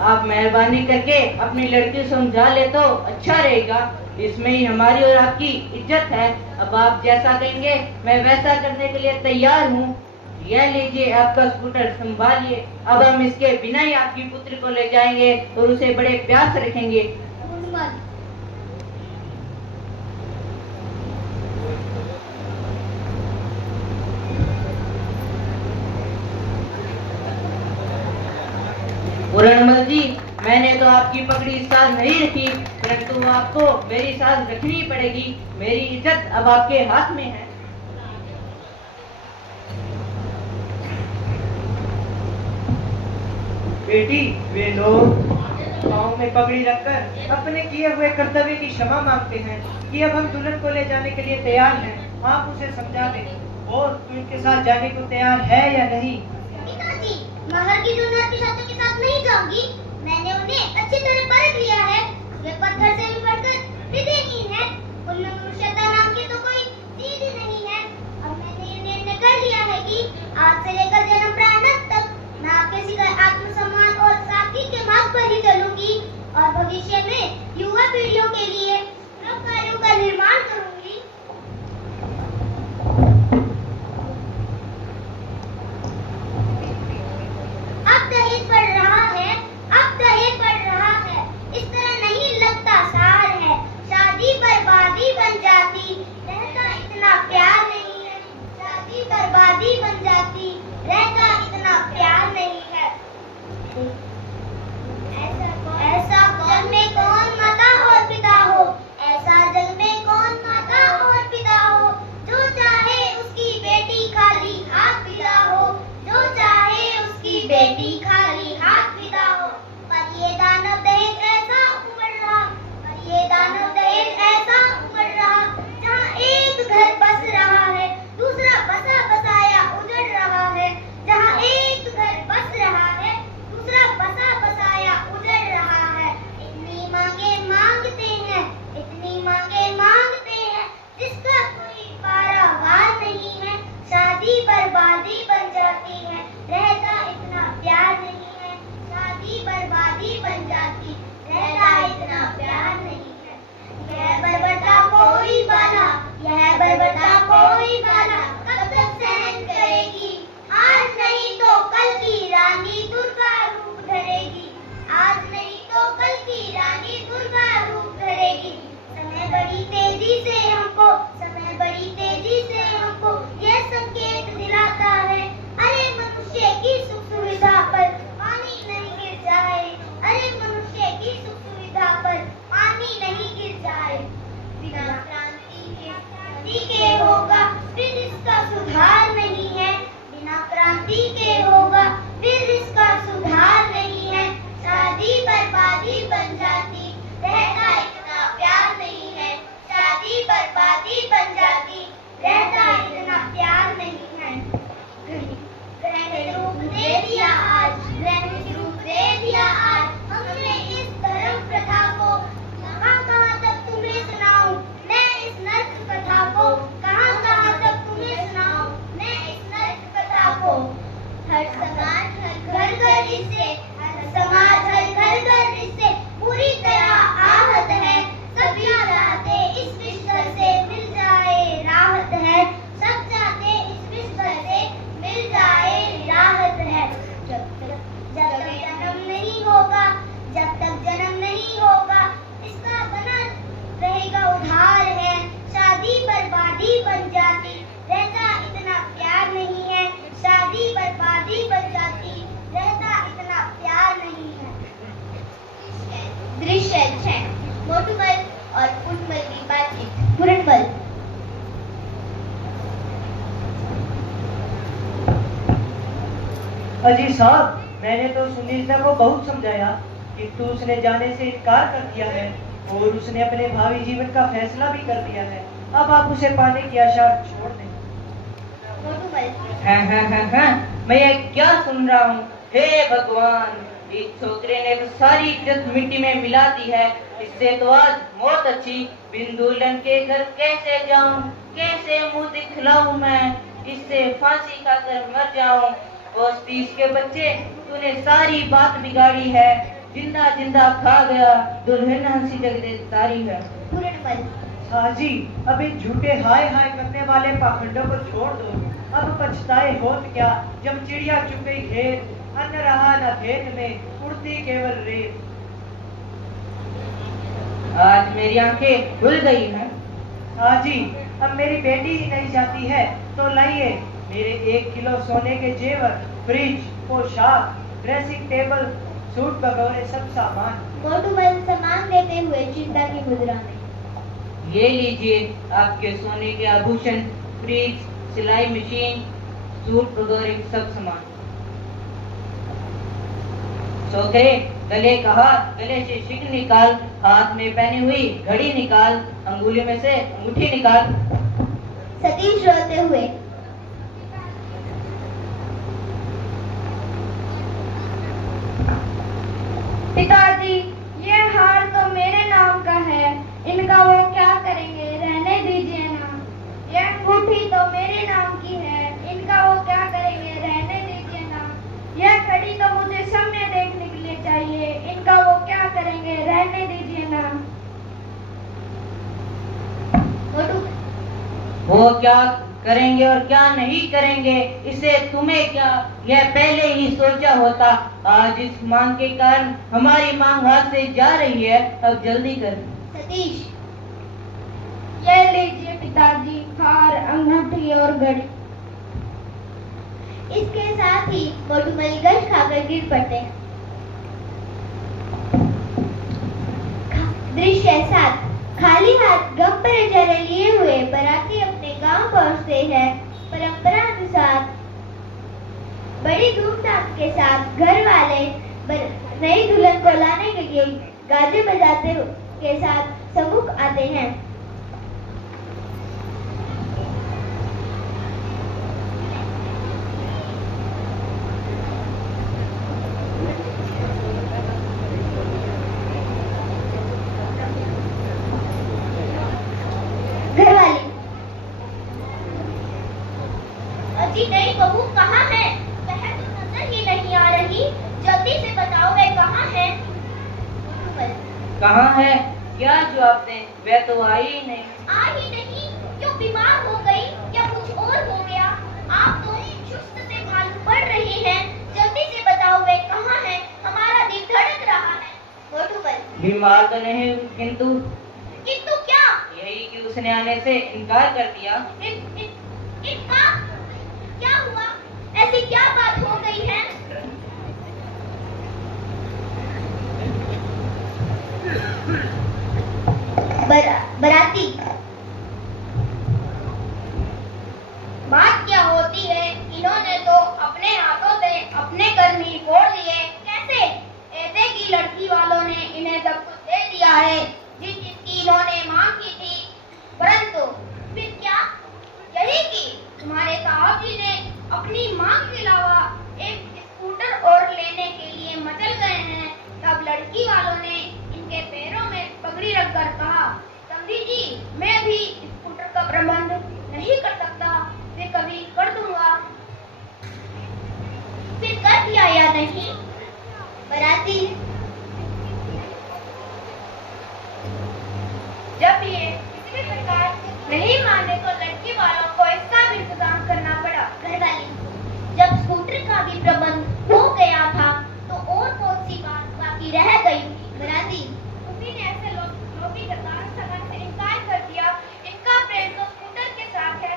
आप मेहरबानी करके अपनी लड़की समझा ले तो अच्छा रहेगा। इसमें ही हमारी और आपकी इज्जत है। अब आप जैसा कहेंगे मैं वैसा करने के लिए तैयार हूँ। यह लीजिए आपका स्कूटर, संभालिए। अब हम इसके बिना ही आपकी पुत्री को ले जाएंगे और उसे बड़े प्यार से रखेंगे। मोटूमल, पूरनमल जी, मैंने तो आपकी पकड़ी साथ नहीं रखी, परंतु आपको मेरी साथ रखनी पड़ेगी। मेरी इज्जत अब आपके हाथ में है। बेटी, वे लोग पाँव में पगड़ी रखकर अपने किए हुए कर्तव्य की क्षमा मांगते हैं कि अब हम दुल्हन को ले जाने के लिए तैयार हैं। आप उसे समझा दें। और तू इनके साथ जाने को तैयार है या नहीं? पिताजी, महर की दुल्हन की शादी के साथ नहीं जाऊंगी। मैंने उन्हें अच्छी तरह परख लिया है। वे पत्थर से भी बढ़कर हृदयहीन है। उनमें मनुष्यता नाम की तो कोई चीज ही नहीं है। अब मैंने ये निर्णय कर लिया है कि आज से लेकर जन्म प्रारंभ तक मैं आपके सिखाए आत्मसम्मान और साथी के मार्ग पर ही चलूंगी और भविष्य में युवा पीढ़ियों के लिए नव कार्यों का निर्माण करूंगी। अब दहेज बढ़ रहा है, अब दहेज बढ़ रहा है। इस तरह नहीं लगता साहब। बिना क्रांति के होगा फिर इसका सुधार नहीं है, बिना क्रांति के होगा फिर इसका सुधार नहीं है। शादी बर्बादी बन जाती, रहता इतना प्यार नहीं है। शादी बर्बादी बन जाती, रहता इतना प्यार नहीं है। रहने रूप दे दिया आज, रहने रूप दे दिया आज हमने इस धर्म प्रथा को। कहाँ तक तुम्हें सुनाऊं मैं इस नर्क कथा को, कहाँ तक तुम्हें सुनाऊं मैं इस नर्क कथा को। हर समाज हर घर इससे, हर समाज हर घर इससे पूरी तरह आहत है। सभी चाहते इस विश्व से मिल जाए राहत है, सब चाहते इस विश्व से मिल जाए राहत है। जब तक जन्म नहीं होगा, जब तक जन्म नहीं होगा इसका बना रहेगा उधार है। शादी बर्बादी बन जाती, रहता इतना प्यार नहीं है। शादी बर्बादी बन जाती, रहता इतना प्यार नहीं है। दृश्य 6 मोटूमल और पुटमल की बातचीत। पुरनमल अजी साहब, मैंने तो सुनीता को बहुत समझाया किंतु उसने जाने से इनकार कर दिया है और उसने अपने भावी जीवन का फैसला भी कर दिया है। अब आप उसे पाने की आशा छोड़ दें। मोटूमल मैं ये क्या सुन रहा हूँ? हे भगवान, इस छोकरे ने तो सारी इज्जत मिट्टी में मिला दी है। इससे तो आज मौत अच्छी। बिन दुल्हन के घर कैसे जाऊँ, कैसे मुंह दिखलाऊं मैं? इससे फांसी खाकर मर जाऊं। और 30 के बच्चे, तूने सारी बात बिगाड़ी है। जिंदा जिंदा खा गया, दुल्हन हंसी जगदेदारी है। पुरनमल हाजी, अब इन झूठे हाय हाय करने वाले पाखंडों को छोड़ दो। अब पछताए होत क्या, जब चिड़िया चुग गई खेत, अन्न रहा न खेत में, उड़ती केवल रेत। आज मेरी आंखें खुल गई हैं। हाजी, अब मेरी बेटी ही नहीं जाती है तो लाइए मेरे 1 किलो सोने के जेवर, फ्रिज, पोशाक, ड्रेसिंग टेबल, सूट वगैरह सब सामान। मोटूमल सामान देते हुए चिंता की मुद्रा में। ये लीजिए आपके सोने के आभूषण, फ्रिज, सिलाई मशीन, सूट वगैरह सब सामान। छोकरे, गले का हाथ, गले से शिकल निकाल, हाथ में पहनी हुई घड़ी निकाल, अंगुली में से अंगूठी निकाल। सतीश रोते हुए। पिताजी, ये हार तो मेरे नाम का है, इनका वो क्या करेंगे, रहने दीजिए ना। ये अंगूठी तो मेरे नाम की है, इनका वो क्या करेंगे, रहने दीजिए ना। यह घड़ी तो मुझे सामने देखने के लिए चाहिए, इनका वो क्या करेंगे, रहने दीजिए ना। वो क्या करेंगे और क्या नहीं करेंगे, इसे तुम्हें क्या? यह पहले ही सोचा होता। आज इस मांग के कारण हमारी मांग हाथ से जा रही है, अब जल्दी कर। सतीश, ये लीजिए पिताजी, हार, अंगूठी और घड़ी। इसके साथ ही मोटूमल गश खाकर गिर पड़ते। दृश्य 7 खाली हाथ गम पर जरे लिए हुए बाराती अपने गांव पहुंचते हैं। परंपरा अनुसार बड़ी धूमधाम के साथ घर वाले नई दुल्हन को लाने के लिए गाजे बजाते के साथ सम्मुख आते हैं। घरवाली, अजी नई बहू कहाँ है? वह तो नजर ही नहीं आ रही, जल्दी से बताओ वह कहाँ है? कहाँ है? क्या जवाब दें? वह तो आई ही नहीं। आ ही नहीं, क्यों बीमार हो गई या कुछ और हो गया? आप तो चुस्त से मालूम पड़ रही हैं, जल्दी से बताओ वह कहाँ है? हमारा दिल धड़क रहा है। मोटूमल, बीमार तो नहीं, किंतु क्या? यही कि उसने आने से इनकार कर दिया। इनकार? क्या हुआ? ऐसी क्या बात हो गई है? बराती। बात क्या होती है, इन्होंने तो अपने हाथों से अपने कर्म ही फोड़ लिए। कैसे? ऐसे कि लड़की वालों ने इन्हें सब कुछ दे दिया है जिसकी इन्होंने मांग की थी, परंतु फिर क्या? यही कि तुम्हारे साहब जी ने अपनी मांग के अलावा एक स्कूटर और लेने के लिए मचल गए हैं। तब लड़की वालों ने इनके पैरों में पगड़ी रखकर कहा, समझी जी मैं भी स्कूटर का प्रबंध नहीं कर सकता, मैं कभी कर दूंगा। फिर कर दिया या नहीं? बराती जब ये किसी भी प्रकार नहीं माने तो लड़की वालों को इसका भी इंतजाम करना पड़ा। घरवाली, जब स्कूटर का भी प्रबंध हो गया था तो और कौन सी बात बाकी रह गई? बराती उसी ने ऐसे लोभी कतार सगन से इनकार कर दिया। इनका प्रेम तो स्कूटर के साथ है,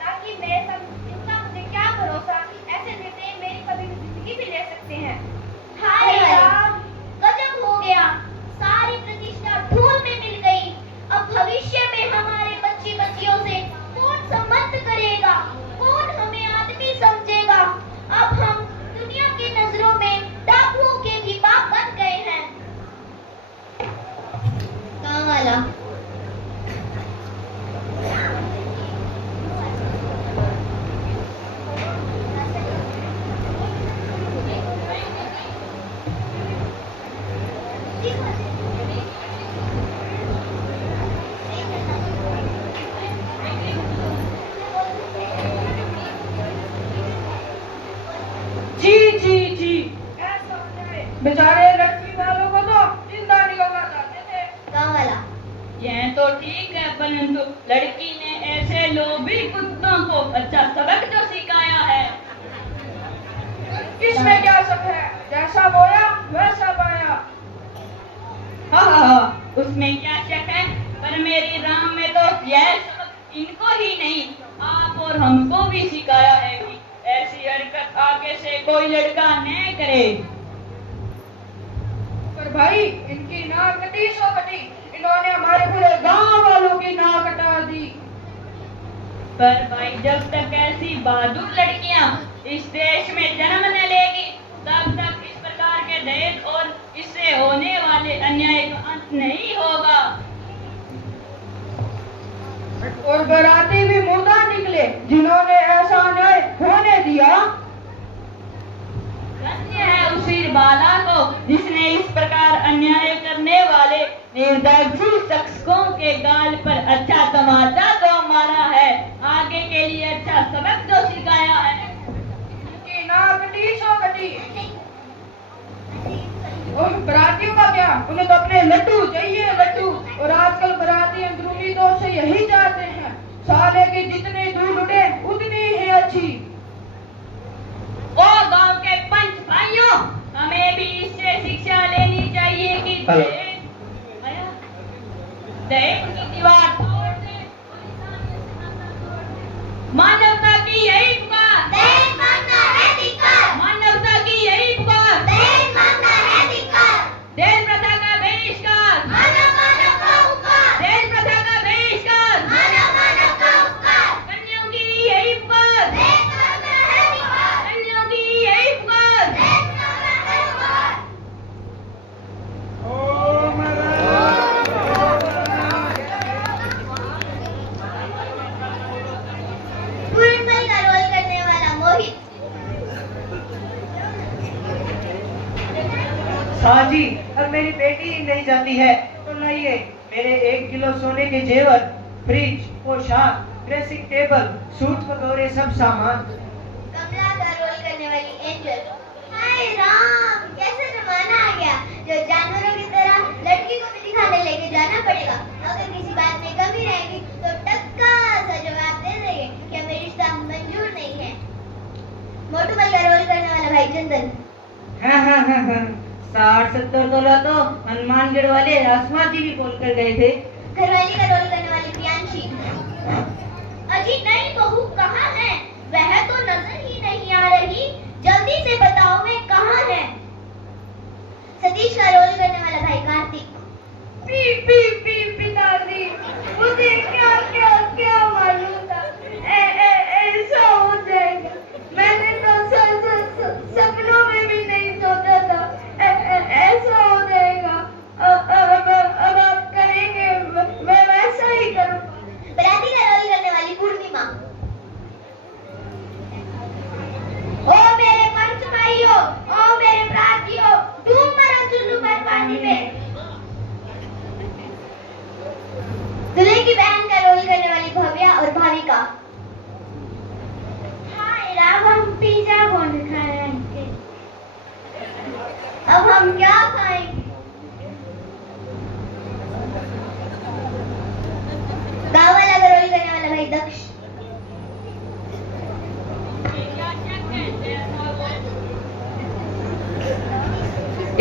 ना कि मेरे सब। इनका मुझे क्या भरोसा, ऐसे निर्णय मेरी कभी भी जिंदगी भी ले सकते हैं। हाय राम, गजब हो गया। सारी प्रतिष्ठा धूल में मिल गई। अब भविष्य में हमारे बच्चे बच्चियों से कौन संबंध करेगा? कौन हमें आदमी समझेगा? अब हम दुनिया की नजरों में डाकुओं के भी बाप बन गए हैं। कहाँ वाला? जी बेचारे लड़की वालों को तो जिंदा निकलना चाहते थे। कहाँ वाला? यह तो ठीक है, परंतु लड़की ने ऐसे लोभी कुत्तों को अच्छा सबक तो सिखाया है। इसमें क्या शक है? जैसा बोया वैसा पाया। हाँ, उसमें क्या शक है, पर मेरी राम में तो यह सबक इनको ही नहीं आप और हमको भी सिखाया है कि ऐसी हरकत आगे से कोई लड़का न करे। पर भाई इनकी नाक कटी सो कटी, इन्होंने हमारे पूरे गांव वालों की नाक कटा दी। पर भाई जब तक ऐसी बहादुर लड़कियां इस देश में जन्म न लेगी तब तक इस प्रकार के दहेज और इससे होने वाले अन्याय का अंत नहीं होगा। और बराती भी मुर्दा निकले जिन्होंने ऐसा अन्याय होने दिया। धन्य है उस बाला को जिसने इस प्रकार अन्याय करने वाले निर्दयी शख्सों के गाल पर अच्छा तमाचा तो मारा है, आगे के लिए अच्छा सबक तो सिखाया है। इनकी नाक कटी सो कटी। और बरातियों का क्या? उन्हें तो अपने लड्डू चाहिए, लड्डू। और आजकल बराती अंदरूनी तौर से यही चाहते हैं, साले की जितनी दूर उड़े उतनी ही अच्छी। ओ गांव के पंच भाइयों, हमें भी इससे शिक्षा लेनी चाहिए कि दहेज की दीवार तोड़ दे। मानवता की यही पुकार, दहेज मांगना है धिक्कार। मानवता की यही पुकार, दहेज मांगना है धिक्कार। दहेज प्रथा का बहिष्कार, मानव मानव का उपकार। दहेज प्रथा का बहिष्कार, मानव मानव का उपकार। कन्याओं की यही पुकार, दहेज मांगना है धिक्कार। कन्याओं की यही पुकार। दहेज मांगना है धिक्कार। पूरनमल का रोल करने वाला मोहित। हाँ जी, अब मेरी बेटी ही नहीं जाती है तो लाइए मेरे 1 किलो सोने के जेवर, फ्रिज, पोशाक, ड्रेसिंग टेबल, सूट वगैरह सब सामान। कमला का रोल करने वाली एंजल। हाय राम, कैसा जमाना आ गया जो जानवरों की तरह लड़की को भी दिखाने लेके जाना पड़ेगा। अगर किसी बात में कमी रहेगी तो टक्का सा जवाब दे देंगे कि हमें रिश्ता मंजूर नहीं है। मोटूमल का रोल करने वाला भाई चंदन। हाँ 60-70 तोला तो हनुमानगढ़ वाले आसमा जी भी बोल कर गए थे। घरवाली का रोल करने वाली प्रियांशी। अजी नई बहू कहाँ है? वह तो नजर ही नहीं आ रही, जल्दी से बताओ वे कहाँ है? सतीश का रोल करने वाला भाई कार्तिक। पिताजी दुल्हे की बहन का रोल करने वाली भव्या और भाविका। हाय राव, हम पिज्जा कौन खाएंगे? अब हम क्या खाएंगे? गाँव वाला का रोल करने वाला भाई दक्ष।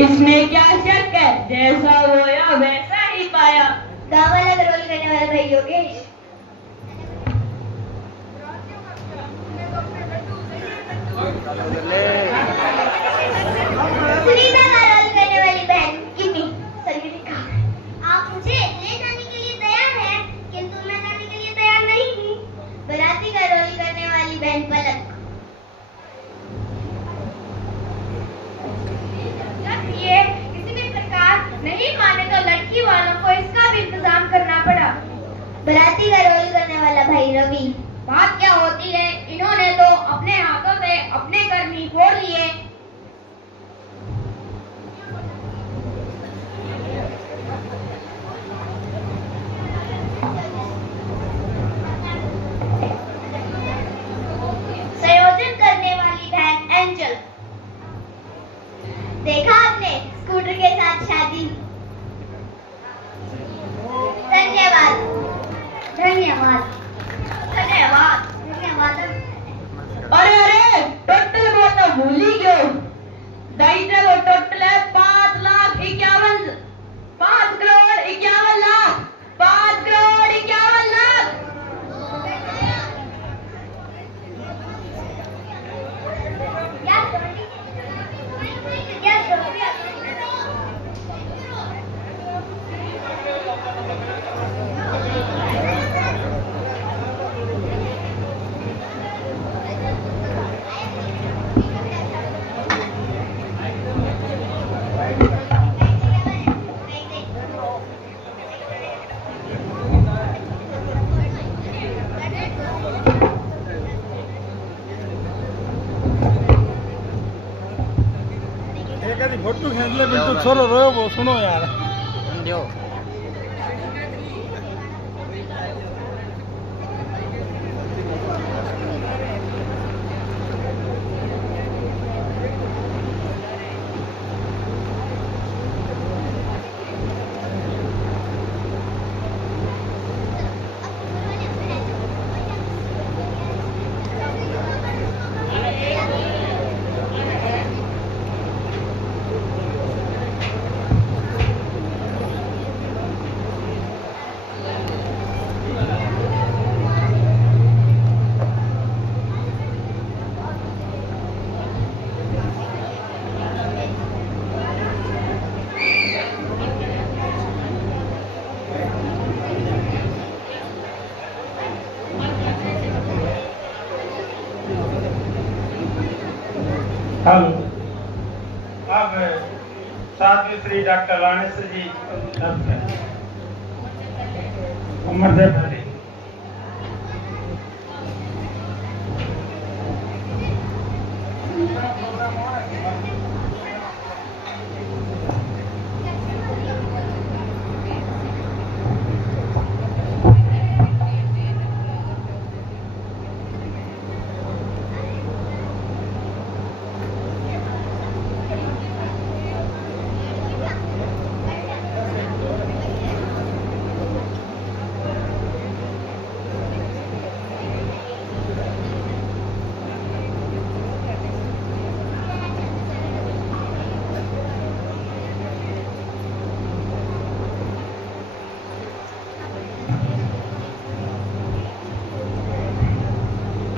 इसमें क्या शक है, जैसा रोया वैसा ही पाया। गाँव वाला का रोल करने वाला भाई योगेश। सुनीता का रोल करने वाली बहन किमी संगीतिका। आप मुझे ले जाने के लिए तैयार हैं, किंतु मैं जाने के लिए तैयार नहीं हूँ। बराती का रोल करने वाली बहन पलक। जब ये किसी भी प्रकार नहीं माने तो लड़की वालों को इसका भी इंतजाम करना पड़ा। बराती का रोल करने वाला भाई रवि। बात क्या होती है, इन्होंने तो अपने हाथों से अपने कर्मी फोड़ लिए। संयोजन करने वाली बहन एंजल। देखा आपने स्कूटर के साथ शादी। धन्यवाद। धन्यवाद धन्यवाद धन्यवाद। अरे अरे, टोटल बोलना भूल ही क्यों? दाइते वो टोटल है 5,51,000 5 करोड़ 51 लाख 5 करोड़ 51 लाख। फोटो खेचले बिल्कुल छोरो रोयो वो सुनो यार। जो हेलो, अब साध्वी श्री डॉक्टर राणेश जी उम्र से भरी।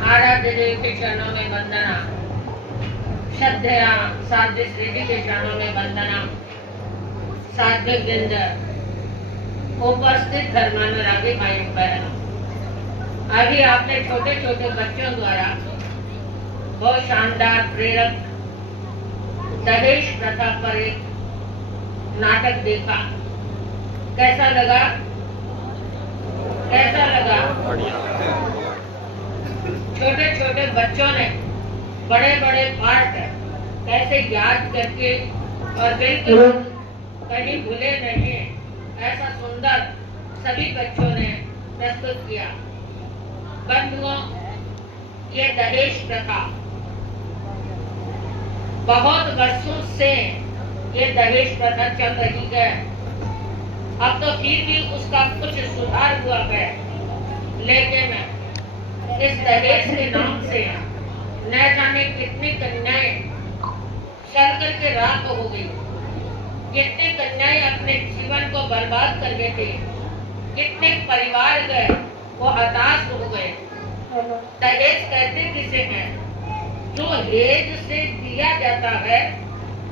आराध्य देव के चरणों में वंदना, श्रद्धेया साध्वी श्री जी के चरणों में वंदना। साध्वी वृंद, उपस्थित धर्मानुरागी भाई बहनों, अभी आपने छोटे छोटे बच्चों द्वारा बहुत शानदार प्रेरक दहेज प्रथा पर एक नाटक देखा। कैसा लगा? कैसा लगा? छोटे छोटे बच्चों ने बड़े बड़े पार्ट कैसे याद करके और बिल्कुल कहीं भूले नहीं, ऐसा सुंदर सभी बच्चों ने प्रस्तुत किया। बंधुओं, ये दहेज प्रथा बहुत वर्षों से ये दहेज प्रथा चल रही है। अब तो फिर भी उसका कुछ सुधार हुआ है, लेकिन इस दहेज के नाम से न जाने कितनी कन्याएं चल करके राख हो गई, कितनी कन्याएं अपने जीवन को बर्बाद कर गए थे, कितने परिवार गए वो हताश हो गए। दहेज कहते किसे हैं? जो हेज से दिया जाता है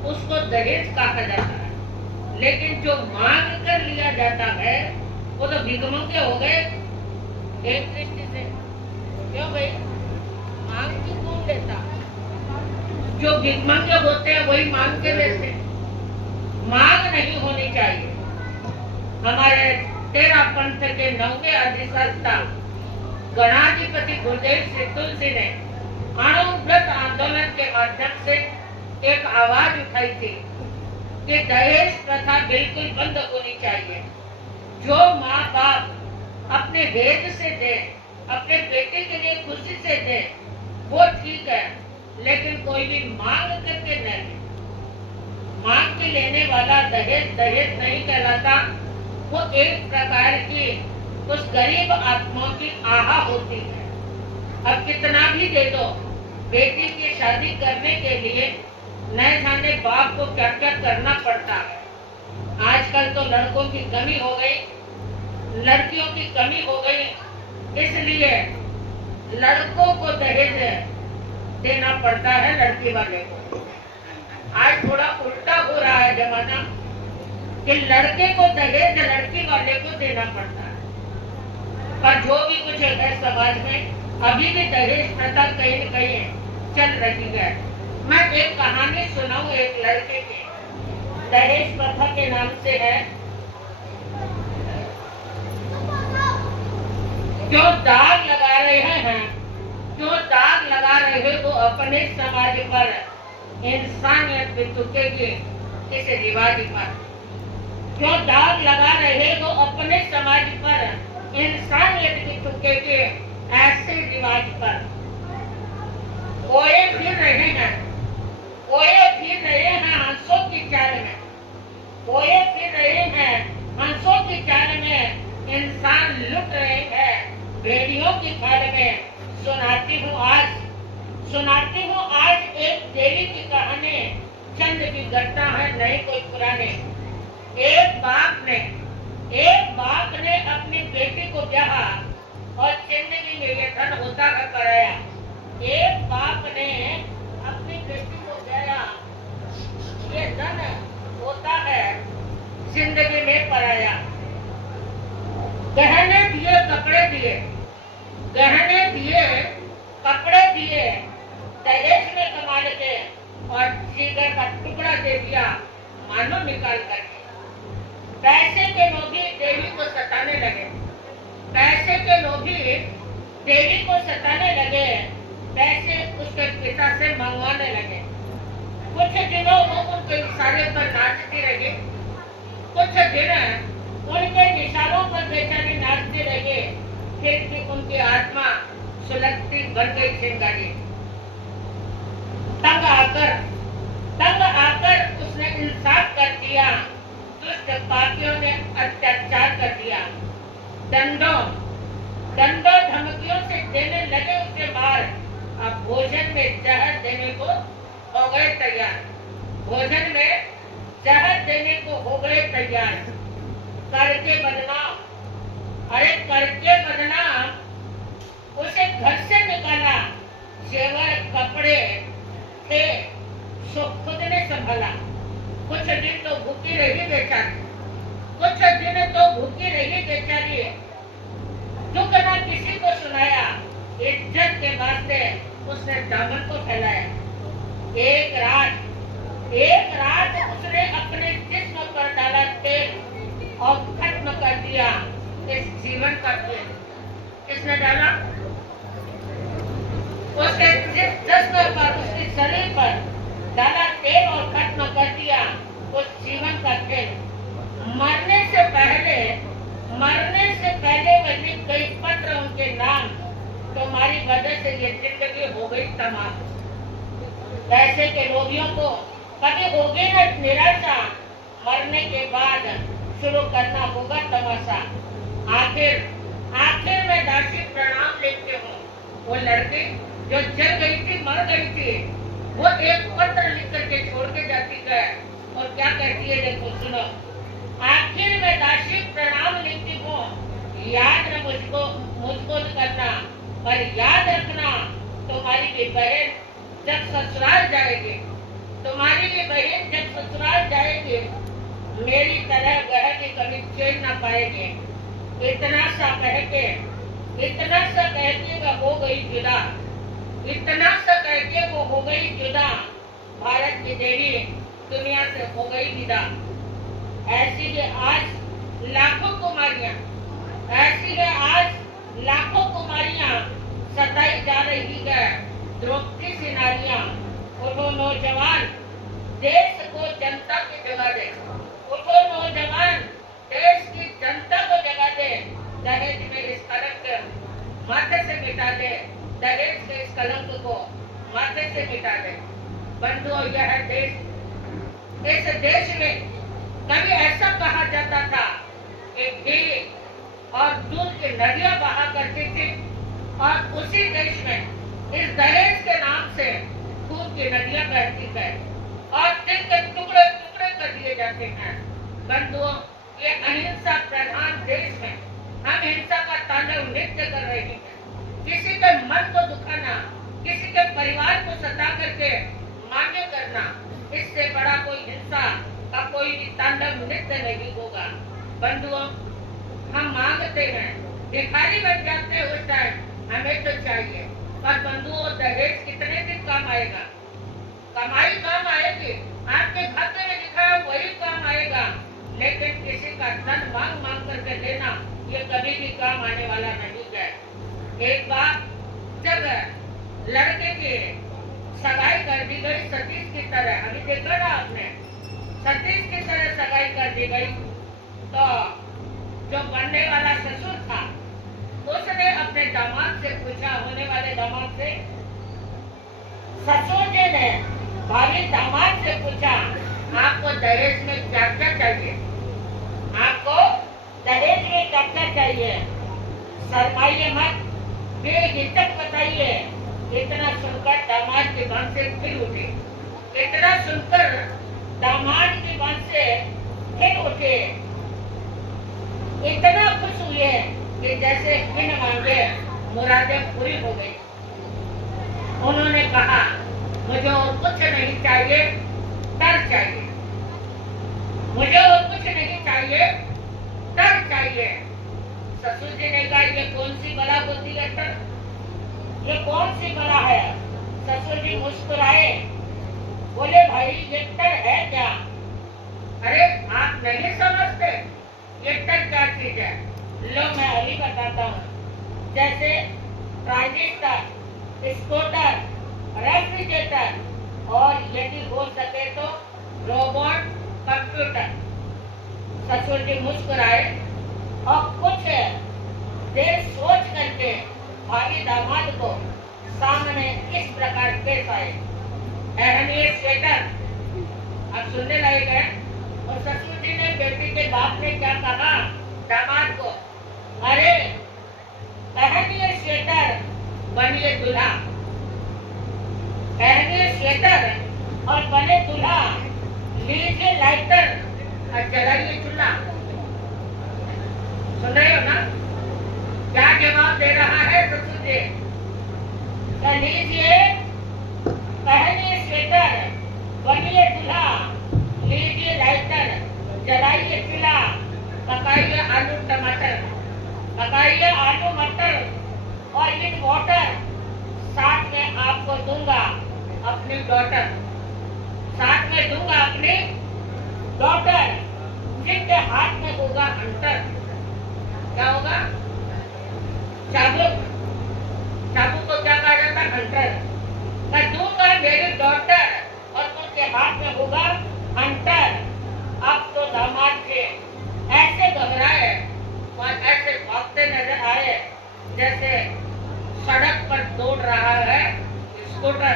उसको दहेज कहा जाता है, लेकिन जो मांग कर लिया जाता है वो तो भिखमंगे हो गए एक दृष्टि से। क्यों भाई? मांग क्यों कौन लेता? जो भिखमंगे होते हैं वही मांग के लेते हैं। मांग नहीं होनी चाहिए। हमारे तेरा पंथ के 9वें अधिष्ठाता गणाधिपति गुरुदेव श्री तुलसी ने अणुव्रत आंदोलन के माध्यम से एक आवाज उठाई थी कि दहेज प्रथा बिल्कुल बंद होनी चाहिए। जो माँ बाप अपने हेज से दे, अपने बेटे के लिए खुशी से दे, वो ठीक है, लेकिन कोई भी मांग करके न ले। मांग के लेने वाला दहेज दहेज नहीं कहलाता। वो एक प्रकार की उस गरीब आत्माओं की आहा होती है। अब कितना भी दे दो, बेटी की शादी करने के लिए न जाने बाप को क्या क्या करना पड़ता है। आजकल तो लड़कों की कमी हो गई, लड़कियों की कमी हो गई, इसलिए लड़कों को दहेज देना पड़ता है लड़की वाले को। आज थोड़ा उल्टा हो रहा है जमाना कि लड़के को दहेज लड़की वाले को देना पड़ता है। पर जो भी कुछ है समाज में अभी भी दहेज प्रथा कहीं न कहीं चल रही है। मैं एक कहानी सुनाऊं एक लड़के की, दहेज प्रथा के नाम से है। जो दाग लगा रहे हैं, जो दाग लगा रहे हैं वो अपने समाज पर इंसानियत भी तुकेगी इस रिवाज पर। जो दाग लगा रहे तो अपने समाज पर इंसानियत भी तुकेगी ऐसे रिवाज पर। कोए फिर रहे हैं, कोए फिर रहे हैं हंसों की चाल में, कोए फिर रहे हैं हंसों की चाल में। इंसान लुट रहे हैं भेड़ियों की खाल में। सुनाती हूँ आज एक देवी की कहानी, चंद की घटना है, नहीं कोई पुराने। एक बाप ने अपनी बेटी को ब्याहा और जिंदगी में ये धन होता है कराया। एक बाप ने अपनी बेटी को ब्याहा, ये धन होता है जिंदगी में पराया। गहने दिए कपड़े दिए, गहने दिए कपड़े दिए, दहेज में कमा के और जिगर का टुकड़ा दे दिया मानो निकाल करके। पैसे के लोभी देवी को सताने लगे, पैसे के लोभी देवी को सताने लगे, पैसे उसके पिता से मंगवाने लगे। कुछ दिनों वो उनके इशारे पर नाचती रही, कुछ दिन उनके निशानों पर बेचारी नाचती रही, फिर भी उनकी आत्मा सुलगती बन गई चिंगारी। तंग आकर उसने इंसाफ कर दिया, दुष्ट पापियों ने अत्याचार कर दिया। दंडों धमकियों से देने लगे उसे मार। अब भोजन में जहर देने को हो गए तैयार, भोजन में जहर देने को हो गए तैयार। करके बदनाम उसे घर से निकाला। जेवर कपड़े थे सो खुद ने संभाला। कुछ दिन तो भूखी रही बेचारी, कुछ दिन तो भूखी रही बेचारी। दुख ना किसी को सुनाया, इज्जत के वास्ते उसने दामन को फैलाया। एक रात उसने अपने जिस्म पर डाला तेल और खत्म कर दिया इस जीवन का खेल। किसने डाला? उसके जिस्म पर, उसके शरीर पर डाला तेल और खत्म कर दिया उस जीवन का खेल। मरने से पहले में लिख गई पत्र उनके नाम, तुम्हारी वजह से ये जिंदगी हो गई तमाम। पैसे के लोभियों को कभी होगी न निराशा, मरने के बाद शुरू करना होगा तमाशा। आखिर में दासी प्रणाम लिखते हूँ, वो लड़की जो जल गई थी, मर गई थी, वो एक पत्र लिख करके छोड़ के जाती है और क्या कहती है देखो सुनो। आखिर में दासी प्रणाम लिखती हूँ, याद न मुझको करना, पर याद रखना तुम्हारी भी बहन जब ससुराल जाएगी, तुम्हारी भी बहन जब ससुराल जाएगी, मेरी तरह वह भी कभी चैन न पाएगी। इतना सा कह के वह हो गई जुदा, इतना सा कह के वो हो गई जुदा, भारत की देवी दुनिया से हो गई विदा। ऐसी है आज लाखों कुमारियां सताई जा रही है, द्रौपदी सी नारियां। उठो नौजवान, देश को जनता की जगह दे, उठो नौजवान, देश की जनता को जगह दे। दहेज में इस कलंक माथे से मिटा दे, दहेज के इस कलंक को माथे से मिटा दे। बंधुओं, यह देश, इस देश में कभी ऐसा कहा जाता था कि घी और दूध की नदियां बहा करती थी, और उसी देश में इस दहेज के नाम से खून की नदियां बहती है और दिल के टुकड़े टुकड़े कर दिए जाते हैं। बंधुओं, ये अहिंसा प्रधान देश में हम हिंसा का तांडव नृत्य कर रहे हैं। किसी के मन को दुखाना, किसी के परिवार को सता करके मान्य करना, इससे बड़ा कोई हिंसा का कोई भी तांडव नृत्य नहीं होगा। बंधुओं, हम मांगते हैं, भिखारी बन जाते हैं उस टाइम, हमें तो चाहिए, पर बंधुओं दहेज कितने दिन काम आएगा? कमाई काम आएगी, आपके खाते में लिखा है वही काम आएगा, लेकिन किसी का धन मांग करके देना ये कभी भी काम आने वाला नहीं है। एक बार जब लड़के की सगाई कर दी गई सतीश की तरह, अभी देखा ना आपने, सतीश की तरह सगाई कर दी गई, तो जो बनने वाला ससुर था उसने अपने दामाद से पूछा, होने वाले दामाद से, ससुर जी ने भाभी दामाद से पूछा, आपको दहेज में क्या क्या चाहिए? आपको दहेज में क्या क्या चाहिए? शर्माइए मत, बेहिचक बताइए। इतना सुनकर दामाद के मन से फिर उठे, इतना सुनकर दामाद के मन से फिर उठे, इतना खुश हुए कि जैसे बिन मांगे मुरादें पूरी हो गई। उन्होंने कहा, मुझे और कुछ नहीं चाहिए, तर चाहिए, मुझे और कुछ नहीं चाहिए, तर चाहिए। ससुर जी ने कहा, ये कौन सी बला होती है तर? ये कौन सी बला है? ससुर जी मुस्कुराए, बोले भाई ये तर है क्या? अरे आप नहीं समझते ये तर क्या चीज है? लो मैं अभी बताता हूँ। जैसे ट्रांजिस्टर, स्कूटर, रेफ्रिजरेटर और यदि हो सके तो रोबोट, कंप्यूटर। ससुर जी मुस्कुराए और कुछ देर सोच करके भाभी दामाद को सामने इस प्रकार पेश आए। एहनिए स्वेटर, अब सुनने लायक है। और ससुर जी ने बेटी के बाप ने क्या कहा दामाद को, अरे पहनिए स्वेटर, बनिए दूल्हा, पहनिए स्वेटर और बने दूल्हा, लीजिए लाइटर और जलाइए चूल्हा। सुन रहे हो ना क्या जवाब दे रहा है ससुर जी? लीजिए, पहनिए स्वेटर, बनिए दूल्हा, लीजिए लाइटर, जलाइए चूल्हा, पकाइए आलू टमाटर, पकाइए आलू मटर और विद वाटर। साथ में आपको दूंगा अपनी डॉटर, साथ में दूंगा अपनी डॉटर, जिनके हाथ में होगा हंटर। क्या होगा? चाबुक, चाबुक को क्या कहा जाता है? हंटर। मैं दूंगा मेरी डॉटर और उनके हाथ में होगा हंटर। अब तो दामाद थे ऐसे घबराए, वहाँ जैसे सड़क पर दौड़ रहा है स्कूटर,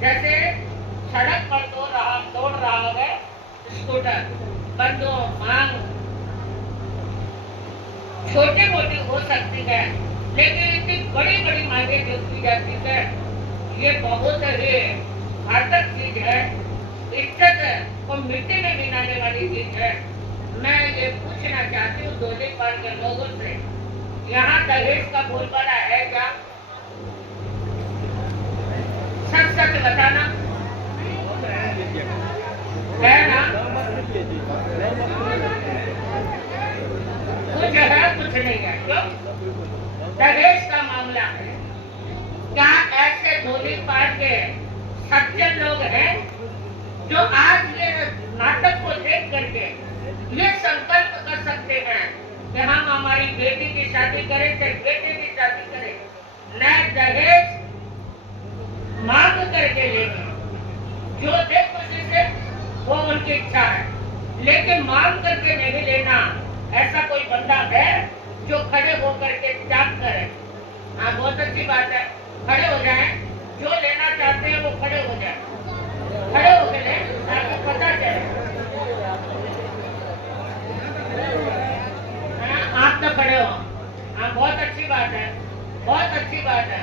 जैसे सड़क पर दौड़ रहा है स्कूटर। बंदो मांग छोटी मोटी हो सकती है, लेकिन इतनी बड़ी बड़ी मांगे जो की जाती है, ये बहुत ही घातक चीज है। इज्जत को मिट्टी में मिलाने वाली चीज है। मैं ये पूछना चाहती हूँ धोलीपाल के लोगों से, यहाँ दहेज का बोलबाला है क्या? सच सच बताना, है ना? कुछ है कुछ नहीं है। क्यों? दहेज का मामला है। क्या ऐसे धोलीपाल के सज्जन लोग हैं जो आज ये नाटक को देख करके ये संकल्प कर सकते हैं कि हम हमारी बेटी की शादी करें, चाहे बेटे की शादी करें, न दहेज मांग करके लेंगे। जो दे खुशी से वो उनकी इच्छा है, लेकिन मांग करके नहीं लेना। ऐसा कोई बंदा है जो खड़े होकर के त्याग करे? हाँ, बहुत अच्छी बात है, खड़े हो जाएं। जो लेना चाहते हैं वो खड़े हो जाएं, खड़े होकर लें ताकि पता चले। आप तो खड़े हो। हाँ, बहुत अच्छी बात है, बहुत अच्छी बात है।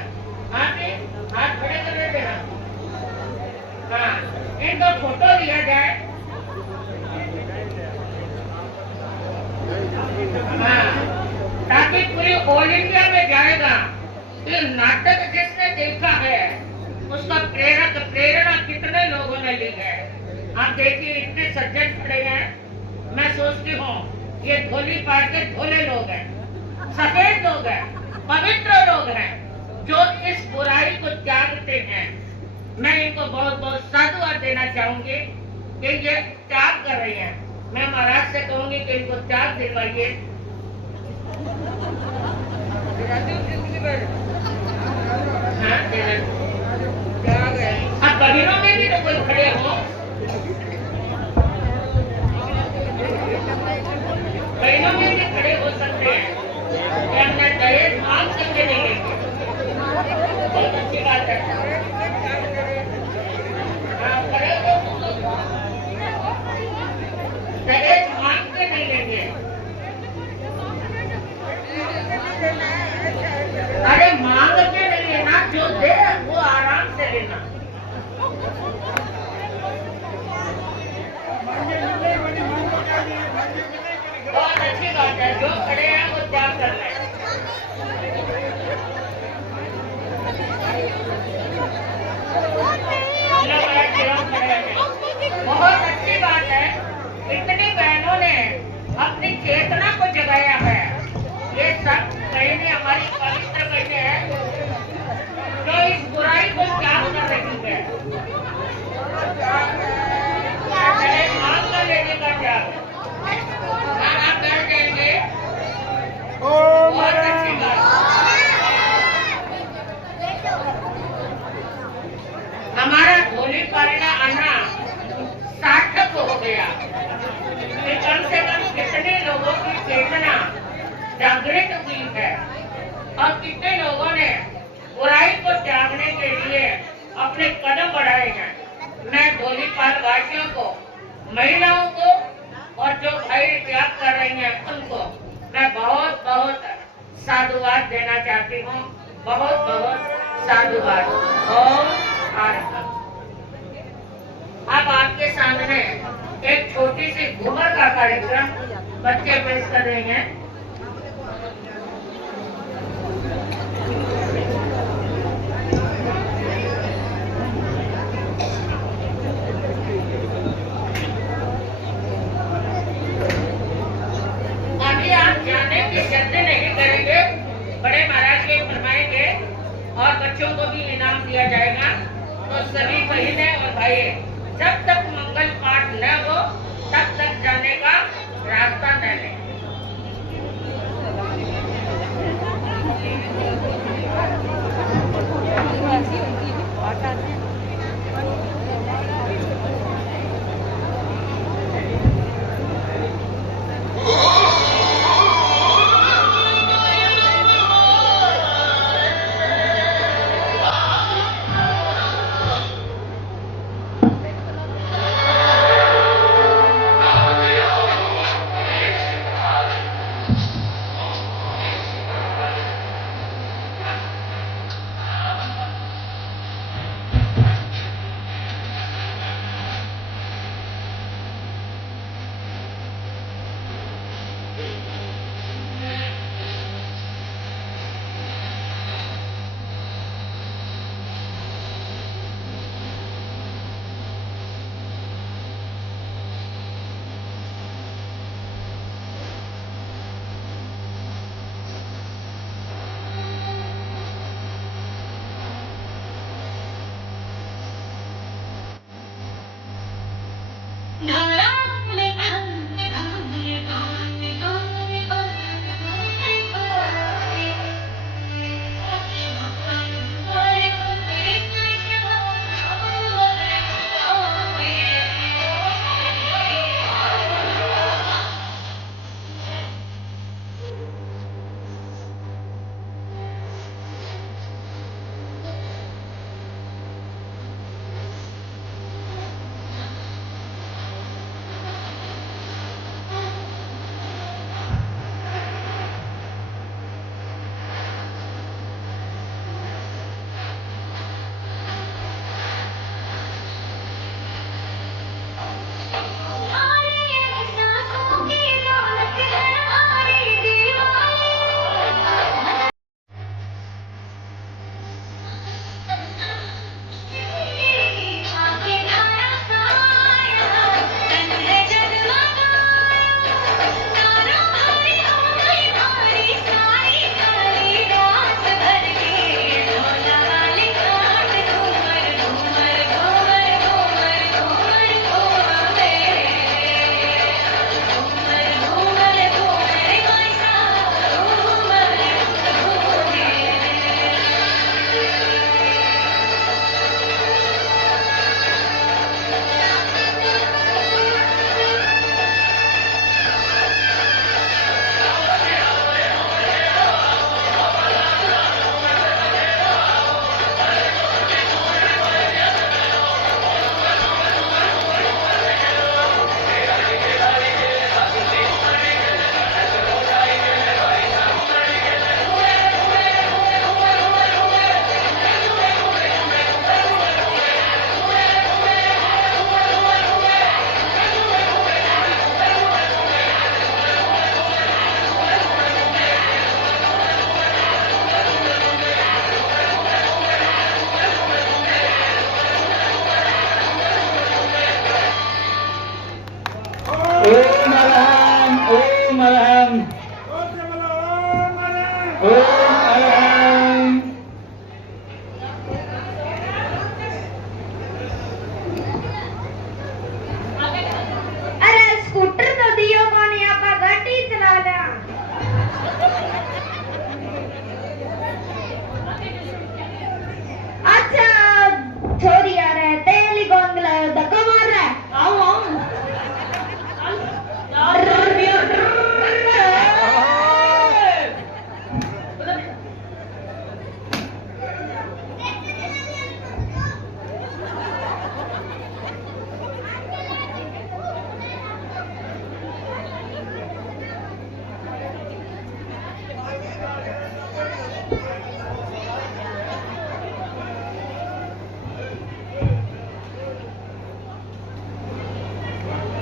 हाँ जी, हाथ खड़े कर देते हैं। हाँ, इनका फोटो लिया जाए। हाँ, ताकि पूरी ऑल इंडिया में जाएगा कि नाटक जिसने देखा है उसका प्रेरणा कितने लोगों ने ली है। आप देखिए इतने सज्जन खड़े हैं। मैं सोचती हूँ ये धोलीपाल के धोले लोग हैं, सफेद लोग हैं, पवित्र लोग हैं, जो इस बुराई को त्यागते हैं। मैं इनको बहुत बहुत साधुवाद देना चाहूंगी कि ये त्याग कर रही हैं। मैं महाराज से कहूंगी कि इनको त्याग दिलवाइए। अब बहिरों में भी तो कोई खड़े हो, बहनों में भी खड़े हो सकते हैं कि हमने दहेज मांग करके नहीं लेंगे। बहुत अच्छी बात है। हाँ, खड़े हो, दहेज मांग के नहीं लेंगे। अरे मांग के नहीं लेना, जो दे वो आराम से लेना। बहुत अच्छी बात है, जो खड़े हैं वो त्याग कर रहे हैं। बहुत अच्छी बात है, इतनी बहनों ने अपनी चेतना को जगाया है। ये सब बहनें हमारी पवित्र बहनें हैं जो इस बुराई को त्याग कर रही है। मांग कर लेने का त्याग आप कर देंगे। बहुत अच्छी बात। हमारा धोलीपाल का आना सार्थक हो गया। कम से कम कितने लोगों की चेतना जागृत हुई है और कितने लोगों ने बुराई को त्यागने के लिए अपने कदम बढ़ाए हैं। मैं धोलीपाल वासियों को, महिलाओं को और जो भाई त्याग कर रही हैं उनको मैं बहुत बहुत साधुवाद देना चाहती हूँ। बहुत बहुत साधुवाद। और अब आपके सामने एक छोटी सी घूमर का कार्यक्रम बच्चे पेश कर रहे हैं। अभी आप जाने की जल्द नहीं करेंगे, बड़े महाराज के फरमाएंगे और बच्चों को भी इनाम दिया जाएगा। तो सभी बहनें और भाई जब तक मंगल पाठ न हो तब तक जाने का रास्ता न लें।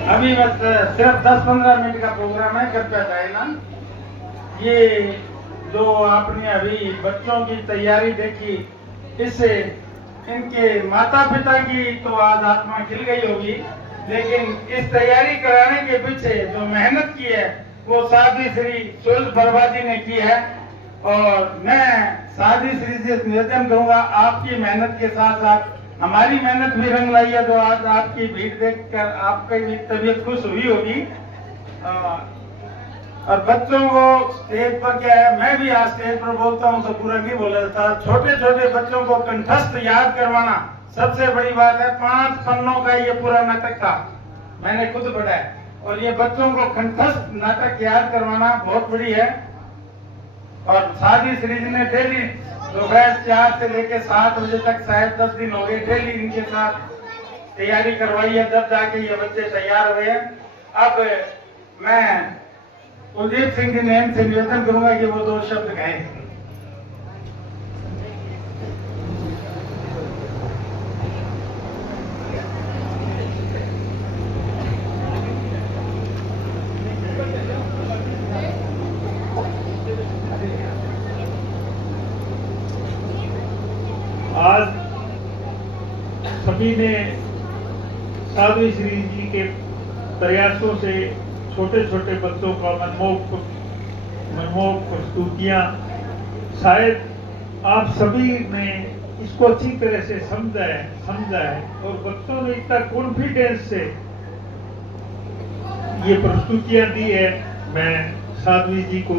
अभी बस सिर्फ 10-15 मिनट का प्रोग्राम है, कृपया जाए ना। ये जो आपने अभी बच्चों की तैयारी देखी, इससे इनके माता पिता की तो आज आत्मा खिल गई होगी, लेकिन इस तैयारी कराने के पीछे जो मेहनत की है वो साध्वी श्री सुरज बरवा जी ने की है। और मैं साध्वी श्री से निवेदन करूंगा, आपकी मेहनत के साथ साथ हमारी मेहनत भी रंग लाई है, तो आज आपकी भीड़ देखकर आपकी भी तबीयत खुश हुई होगी। और बच्चों को स्टेज पर क्या है, मैं भी आज स्टेज पर बोलता हूँ तो पूरा नहीं बोला जाता। छोटे छोटे बच्चों को कंठस्थ याद करवाना सबसे बड़ी बात है। 5 पन्नों का ये पूरा नाटक था, मैंने खुद पढ़ा है। और ये बच्चों को कंठस्थ नाटक याद करवाना बहुत बड़ी है। और साध्वी श्री जी ने डेली दोपहर 4 से लेकर 7 बजे तक, शायद 10 दिन हो गए, डेली इनके साथ तैयारी करवाई है, जब जाके ये बच्चे तैयार हुए हैं। अब मैं कुलदीप सिंह जी नेम से निवेदन करूंगा कि वो 2 शब्द कहें। आज सभी ने साध्वी श्री जी के प्रयासों से छोटे छोटे बच्चों का मनमोहक प्रस्तुतियां, शायद आप सभी ने इसको अच्छी तरह से समझा है और बच्चों ने इतना कॉन्फिडेंस से ये प्रस्तुतियां दी है। मैं साध्वी जी को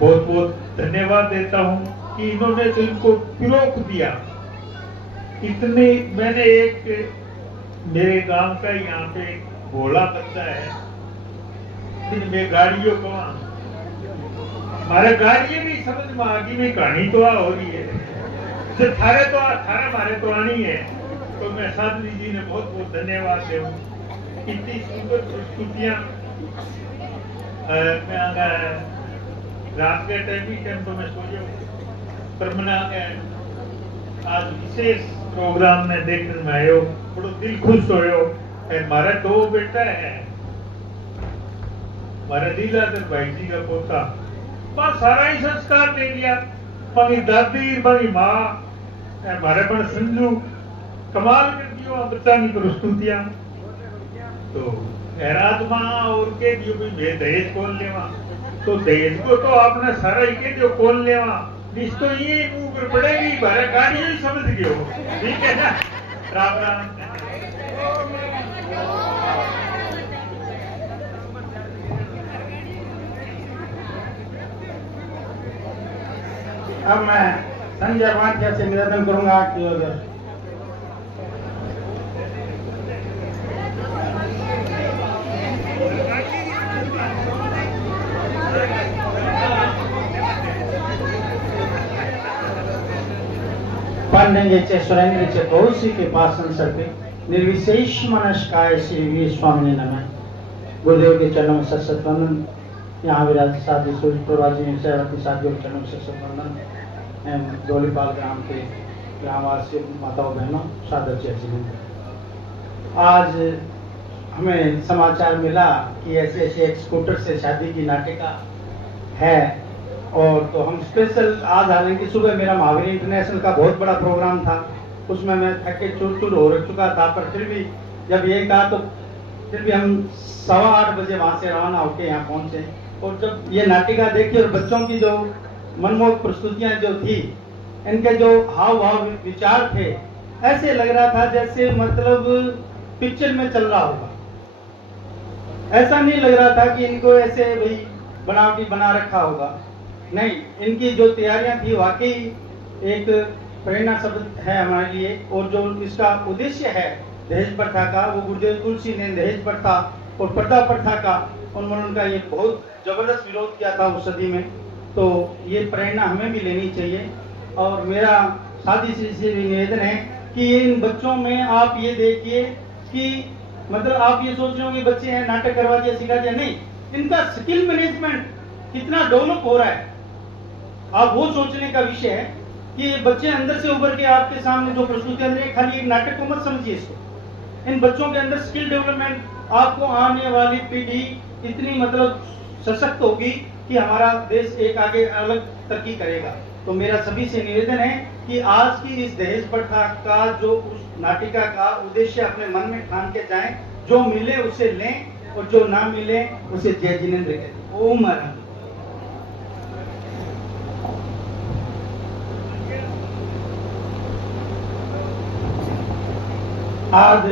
बहुत बहुत धन्यवाद देता हूं कि इन्होंने तो इनको पिरोक दिया। इतने मैंने एक मेरे गांव का यहाँ पे भोला बच्चा है, में गाड़ियों को हमारे गाड़ियां भी समझ में आगे में कहानी तो हो रही है, थारे मारे तो आनी है। तो मैं साध्वी जी ने बहुत बहुत धन्यवाद दे, इतनी सुंदर प्रस्तुतियां। मैं रात के टाइम तो मैं सो जाऊँ, पर मैंने आज विशेष प्रोग्राम में देखने में आयो, बड़ो दिल खुश होयो। मारा 2 बेटा है, मारे लीलाधर भाई जी का पोता, मां सारा ही संस्कार दे दिया। मांगी दादी, मांगी माँ, हमारे पर संजू कमाल कर दियो बच्चा की प्रस्तुतियां। तो हैरात माँ और के दियो भी मैं दहेज कौन लेवा, तो दहेज को तो आपने सारा ही के दियो कौन लेवा, तो ये मुंह पर पड़ेगी, बारे गाड़ी ही समझ गयो। ठीक है ना, राम राम। अब मैं संजय वाक्य से निवेदन करूंगा कि पांडेंगे सुरेंद्र चे कौशी के पासन सर्पे निर्विशेष मनस्काय श्री स्वामी ने नमः। गुरुदेव के चरणों में सत वंदन। यहाँ विराज साध्वी सूरज प्रभा जी सेवाती साथियों के चरणों में सत वंदन। डोलीपाल ग्राम के ग्रामवासी माताओं बहनों सादर चेची। आज हमें समाचार मिला कि ऐसे एक स्कूटर से शादी की नाटिका है, और तो हम स्पेशल आज हालांकि सुबह मेरा महावीर इंटरनेशनल का बहुत बड़ा प्रोग्राम था, उसमें मैं थके चूर हो चुका था, पर फिर भी जब ये कहा तो फिर भी हम 8:15 बजे वहां से रवाना होकर यहाँ पहुंचे। और जब ये नाटिका देखी और बच्चों की जो मनमोहक प्रस्तुतियां जो थी, इनके जो हाव भाव विचार थे, ऐसे लग रहा था जैसे मतलब पिक्चर में चल रहा होगा। ऐसा नहीं लग रहा था कि इनको ऐसे भाई बनावटी बना रखा होगा, नहीं, इनकी जो तैयारियां थी वाकई एक प्रेरणा शब्द है हमारे लिए। और जो इसका उद्देश्य है दहेज प्रथा का, वो गुरुदेव तुलसी ने दहेज प्रथा और पर्दा प्रथा का उन्मूलन का ये बहुत जबरदस्त विरोध किया था उस सदी में। तो ये प्रेरणा हमें भी लेनी चाहिए। और मेरा साथी से भी निवेदन है कि इन बच्चों में आप ये देखिए कि मतलब आप ये सोच रहे हो कि बच्चे हैं नाटक करवा दिया सिखा दिया, नहीं, इनका स्किल मैनेजमेंट कितना डेवलप हो रहा है। आप वो सोचने का विषय है कि बच्चे अंदर से उभर के आपके सामने जो प्रस्तुति है, खाली एक नाटक को मत समझिए इसको। इन बच्चों के अंदर स्किल डेवलपमेंट, आपको आने वाली पीढ़ी इतनी मतलब सशक्त होगी कि हमारा देश एक आगे अलग तरक्की करेगा। तो मेरा सभी से निवेदन है कि आज की इस दहेज प्रथा का जो उस नाटिका का उद्देश्य अपने मन में ठान के जाएं, जो मिले उसे लें और जो ना मिले उसे जय जिनेंद्र कहें। ओम हरम। आज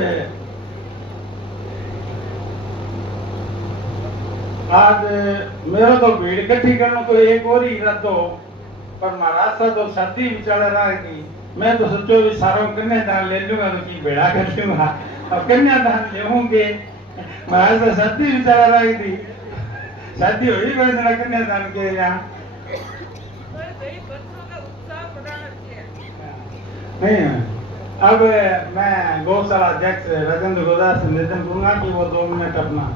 मेरा तो भीड़ इकट्ठी करना तो एक और ही इरादो, पर महाराज सा तो शादी विचार रहा है कि मैं तो सोचो भी सारों कन्यादान ले लूंगा तो की बेड़ा कर लूंगा। अब कन्यादान लेंगे महाराज सा शादी विचार रहा थी, शादी हुई कोई ना कन्यादान के यहाँ नहीं। अब मैं गौशाला अध्यक्ष राजेंद्र गोदास से निवेदन करूंगा कि वो 2 मिनट अपना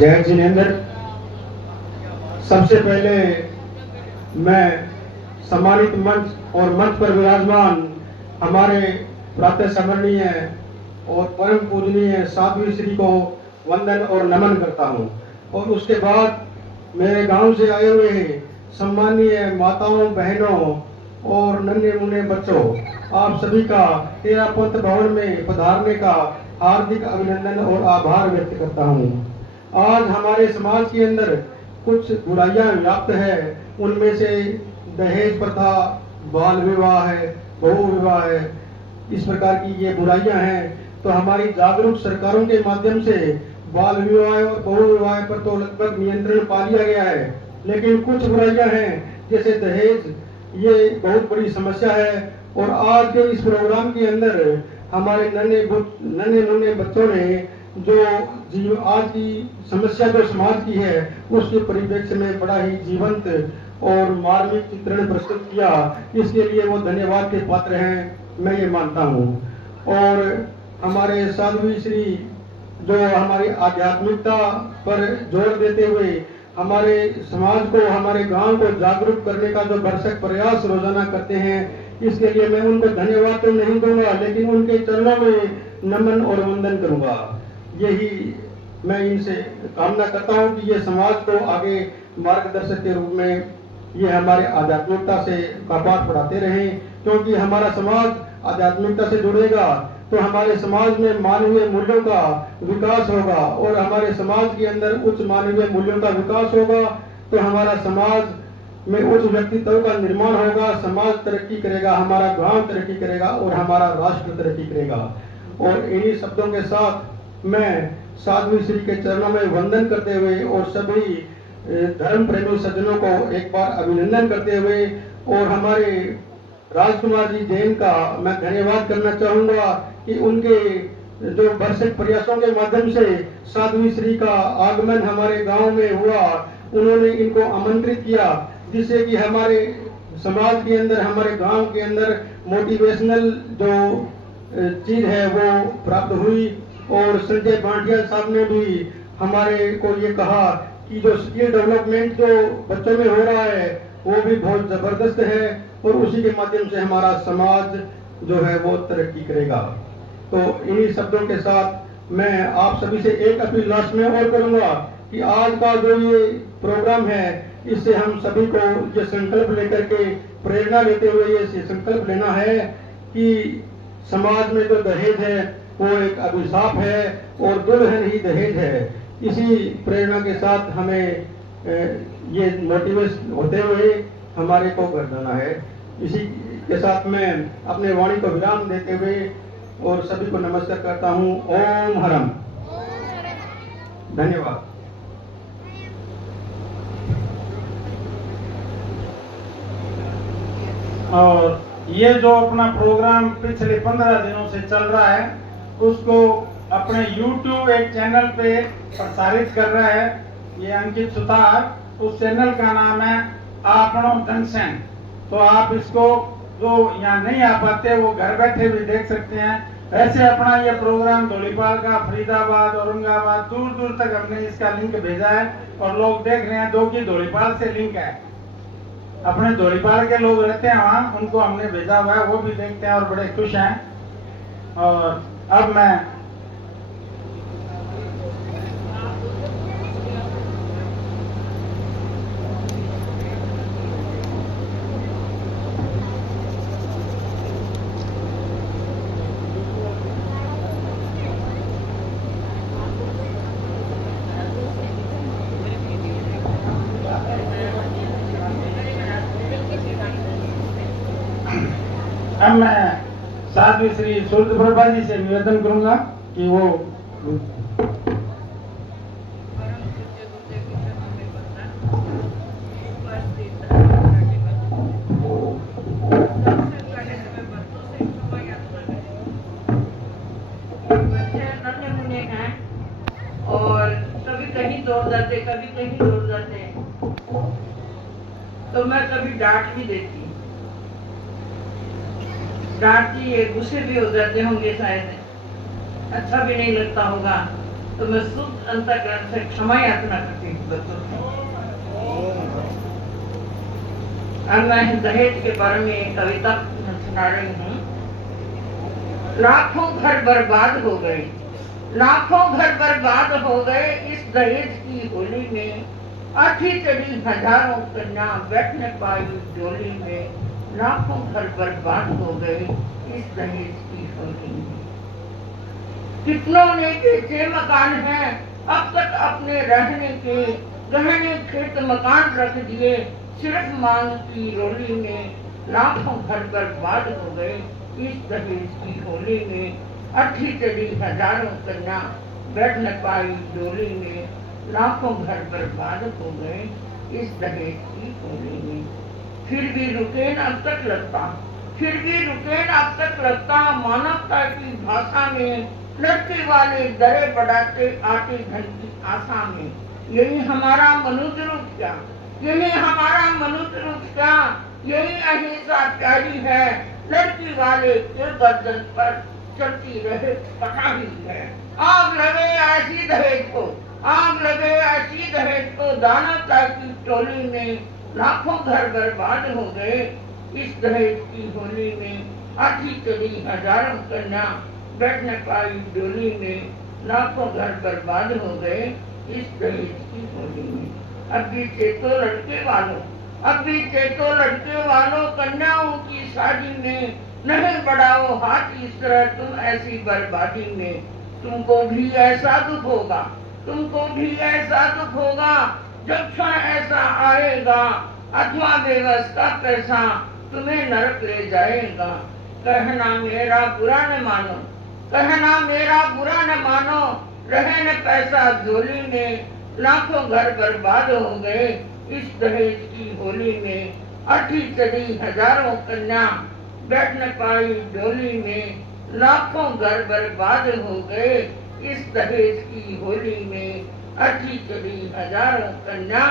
जय जिनेंद्र। सबसे पहले मैं सम्मानित मंच और मंच पर विराजमान हमारे प्रातः स्मरणीय और परम पूजनीय साध्वी श्री को वंदन और नमन करता हूं। और उसके बाद मेरे गांव से आए हुए सम्मानीय माताओं, बहनों और नन्हे मुन्ने बच्चों, आप सभी का तेरा पंथ भवन में पधारने का हार्दिक अभिनंदन और आभार व्यक्त करता हूं। आज हमारे समाज के अंदर कुछ बुराइयां व्याप्त है, उनमें से दहेज प्रथा, बाल विवाह है, बहु विवाह है, इस प्रकार की ये बुराइयां हैं। तो हमारी जागरूक सरकारों के माध्यम से बाल विवाह और बहु विवाह पर तो लगभग नियंत्रण पा लिया गया है, लेकिन कुछ बुराइयां हैं जैसे दहेज, ये बहुत बड़ी समस्या है। और आज के इस प्रोग्राम के अंदर हमारे नन्हे मुन्ने बच्चों ने जो आज की समस्या जो समाज की है उसके परिप्रेक्ष्य में बड़ा ही जीवंत और मार्मिक चित्रण प्रस्तुत किया, इसके लिए वो धन्यवाद के पात्र हैं, मैं ये मानता हूँ। और हमारे साध्वी श्री जो हमारी आध्यात्मिकता पर जोर देते हुए हमारे समाज को, हमारे गांव को जागरूक करने का जो भरसक प्रयास रोजाना करते हैं, इसके लिए मैं उनको धन्यवाद तो नहीं दूंगा, लेकिन उनके चरणों में नमन और वंदन करूंगा। यही मैं इनसे कामना करता हूं कि ये समाज को आगे मार्गदर्शक के रूप में ये हमारे आध्यात्मिकता से का पाठ पढ़ाते रहें, क्योंकि हमारा समाज आध्यात्मिकता से जुड़ेगा तो हमारे समाज में मानवीय मूल्यों का विकास होगा, और हमारे समाज के अंदर उच्च मानवीय मूल्यों का विकास होगा तो हमारा समाज में उच्च व्यक्तित्व का निर्माण होगा, समाज तरक्की करेगा, हमारा गांव तरक्की करेगा और हमारा राष्ट्र तरक्की करेगा। और इन्हीं शब्दों के साथ मैं साध्वी श्री के चरणों में वंदन करते हुए और सभी धर्म प्रेमी सज्जनों को एक बार अभिनंदन करते हुए और हमारे राजकुमार जी जैन का मैं धन्यवाद करना चाहूंगा कि उनके जो भरसक प्रयासों के माध्यम से साध्वी श्री का आगमन हमारे गांव में हुआ, उन्होंने इनको आमंत्रित किया, जिससे कि हमारे समाज के अंदर, हमारे गांव के अंदर मोटिवेशनल जो चीज है वो प्राप्त हुई। और संजय बांटिया साहब ने भी हमारे को ये कहा कि जो स्किल डेवलपमेंट जो बच्चों में हो रहा है वो भी बहुत जबरदस्त है और उसी के माध्यम से हमारा समाज जो है वो तरक्की करेगा। तो इन्हीं शब्दों के साथ मैं आप सभी से एक अपील लास्ट में और करूंगा कि आज का जो ये प्रोग्राम है, इससे हम सभी को ये संकल्प लेकर के प्रेरणा लेते हुए ये संकल्प लेना है कि समाज में जो दहेज है वो एक अभिशाप है और दुल्हन ही दहेज है। इसी प्रेरणा के साथ हमें ये मोटिवेट होते हुए हमारे को घर जाना है। इसी के साथ मैं अपने वाणी को विराम देते हुए और सभी को नमस्कार करता हूँ। ओम हरम। धन्यवाद। और ये जो अपना प्रोग्राम पिछले 15 दिनों से चल रहा है उसको अपने YouTube एक चैनल पे प्रसारित कर रहा है ये अंकित सुतार। उस चैनल का नाम है आपनो जंक्शन। तो आप इसको जो यहाँ नहीं आ पाते वो घर बैठे भी देख सकते हैं। ऐसे अपना ये प्रोग्राम धौलीपाल का, फरीदाबाद, औरंगाबाद, दूर दूर तक हमने इसका लिंक भेजा है और लोग देख रहे हैं। जो कि धौलीपाल से लिंक है, अपने धौलीपाल के लोग रहते हैं वहाँ, उनको हमने भेजा हुआ है, वो भी देखते हैं और बड़े खुश हैं। और अब मैं साध्वी श्री सूर्य प्रभा जी से निवेदन करूंगा कि वो और कभी कहीं दौड़ जाते, कभी कहीं दौड़ जाते, तो मैं कभी डांट भी देती, डांटती है, गुस्से भी हो जाते होंगे शायद, अच्छा भी नहीं लगता होगा, तो मैं शुद्ध अंतःकरण से क्षमा याचना करती हूँ बच्चों से। अब मैं दहेज के बारे में एक कविता सुना रही हूँ। लाखों घर बर्बाद हो गए, लाखों घर बर्बाद हो गए इस दहेज की होली में, आठी चढ़ी हजारों कन्या बैठ न पाई डोली में, लाखों घर बर्बाद हो गए इस दहेज की होली में। कितनों ने बेचे मकान हैं, अब तक अपने रहने के गहने खेत मकान रख दिए, सिर्फ मांग की रोली में, लाखों घर बर्बाद हो गए इस दहेज की होली में, अठी चढ़ी हजारों कन्या बैठ न पाई डोली में, लाखों घर बर्बाद हो गए इस दहेज की होली में। फिर भी रुके न अब तक लगता, फिर भी रुके न अब तक लगता, मानवता की भाषा में लड़के वाले दरे बढ़ाते आटे धन की आशा में। यही हमारा मनुष्य रूप क्या, यही हमारा मनुष्य रूप क्या, यही अहिंसा प्यारी है, लड़की वाले के गर्दन पर चलती रहे पटाही है। आग लगे ऐसी दहेज को, आग लगे ऐसी दहेज को, दानवता की टोली में, लाखों घर बर्बाद हो गए इस दहेज की होली में, आठी चढ़ी हजारों कन्या बैठ न पाई डोली में, लाखों घर बर्बाद हो गए इस दहेज की होली में। अब भी चेतो लड़के वालों, अब भी चेतो लड़के वालों, कन्याओं की शादी में नहीं बढ़ाओ हाथ इस तरह तुम ऐसी बर्बादी में। तुमको भी ऐसा दुख होगा, तुमको भी ऐसा दुख होगा, जब क्षण ऐसा आएगा, अथवा बेबस का पैसा तुम्हें नरक ले जाएगा। कहना मेरा बुरा न मानो, कहना मेरा बुरा न मानो, रहे न पैसा झोली में, लाखों घर बर्बाद हो गए इस दहेज की होली में, अठी चढ़ी हजारों कन्या बैठ न पाई डोली में, लाखों घर बर्बाद हो गए इस दहेज की होली में, अठी चढ़ी हजारों कन्या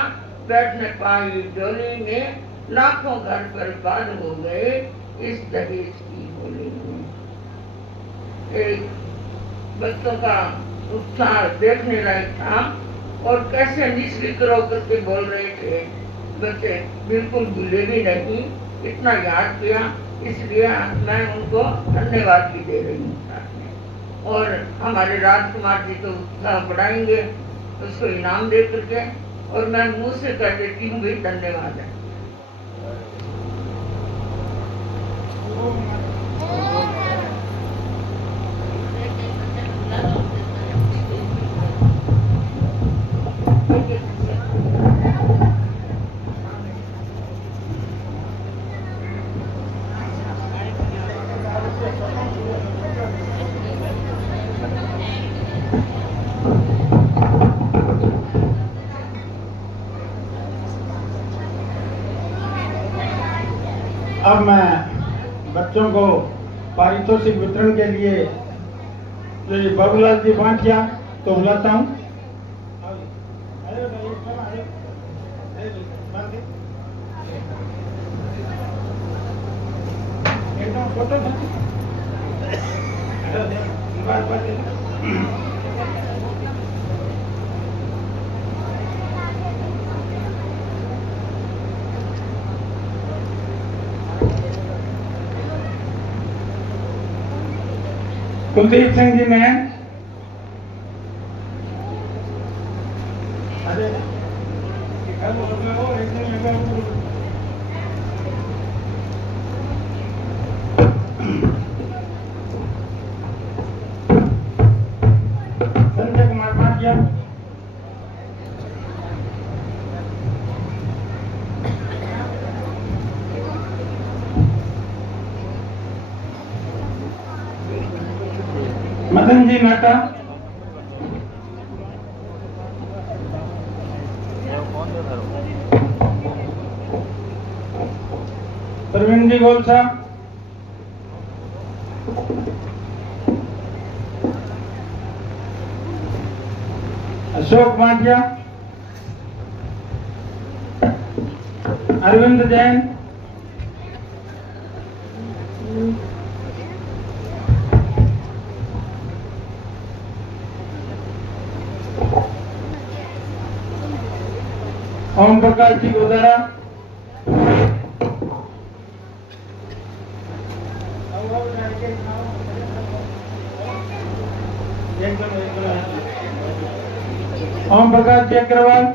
बैठ न पाई डोली में, लाखों घर बर्बाद हो गए इस दहेज की होली में। एक बच्चों का उत्साह देखने लायक था और कैसे निष्क्रिय होकर के बोल रहे थे बच्चे, बिल्कुल भूले भी नहीं, इतना याद किया, इसलिए मैं उनको धन्यवाद भी दे रही हूँ। और हमारे राजकुमार जी तो उत्साह बढ़ाएंगे उसको इनाम दे करके, और मैं मुंह से कह देती हूँ भाई धन्यवाद है। अब मैं बच्चों को पारितोषिक वितरण के लिए जो बाबूलाल जी बांटिया तो बुलाता हूँ। फोटो कुलदीप सिंह जी ने संजय कुमार भाटिया, मदन जी नाटा, प्रवीण जी गोलसा, अशोक माटिया, अरविंद जैन, ओम प्रकाश जी गोदारा, ओम प्रकाश जी अग्रवाल,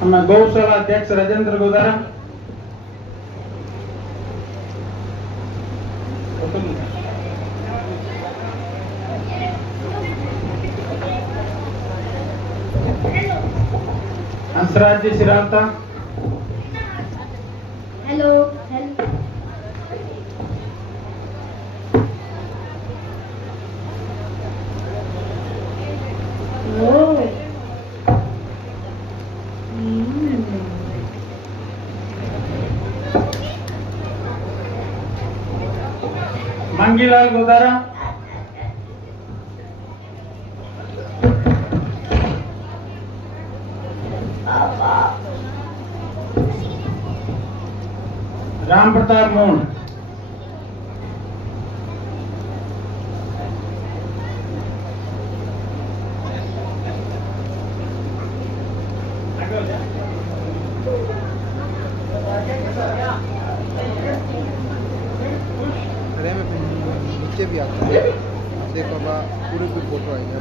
हमें गौशाला अध्यक्ष राजेंद्र गोदारा, हंसराज जी सिरावता, हेलो हेलो मंगीलाल गोदारा, राम प्रताप मोहन, अरे में नीचे भी आता है से बाबा पूरे भी फोटो आएगा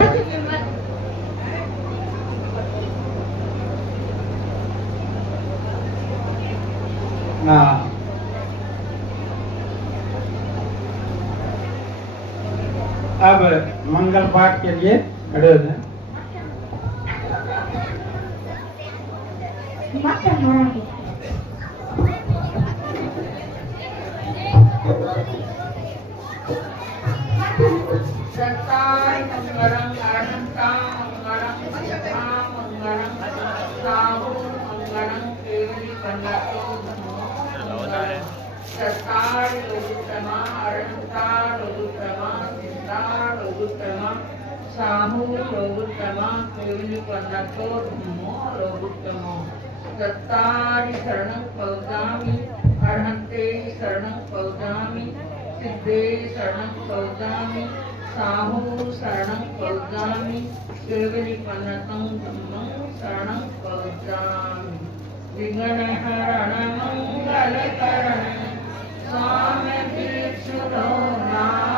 हाँ अब मंगल पाठ के लिए खड़े हो जाए। साहू रोगुत्तमा केवली पन्नतो धम्मो रोगुत्तमो दत्तारि शरणं पौदामि अर्हन्ते शरणं पौदामि सिद्धे शरणं पौदामि साहू शरणं पौदामि केवली पन्नतं धम्मं शरणं पौदामि विघ्नहरण मंगलकरण स्वामी भिक्षुरो नाम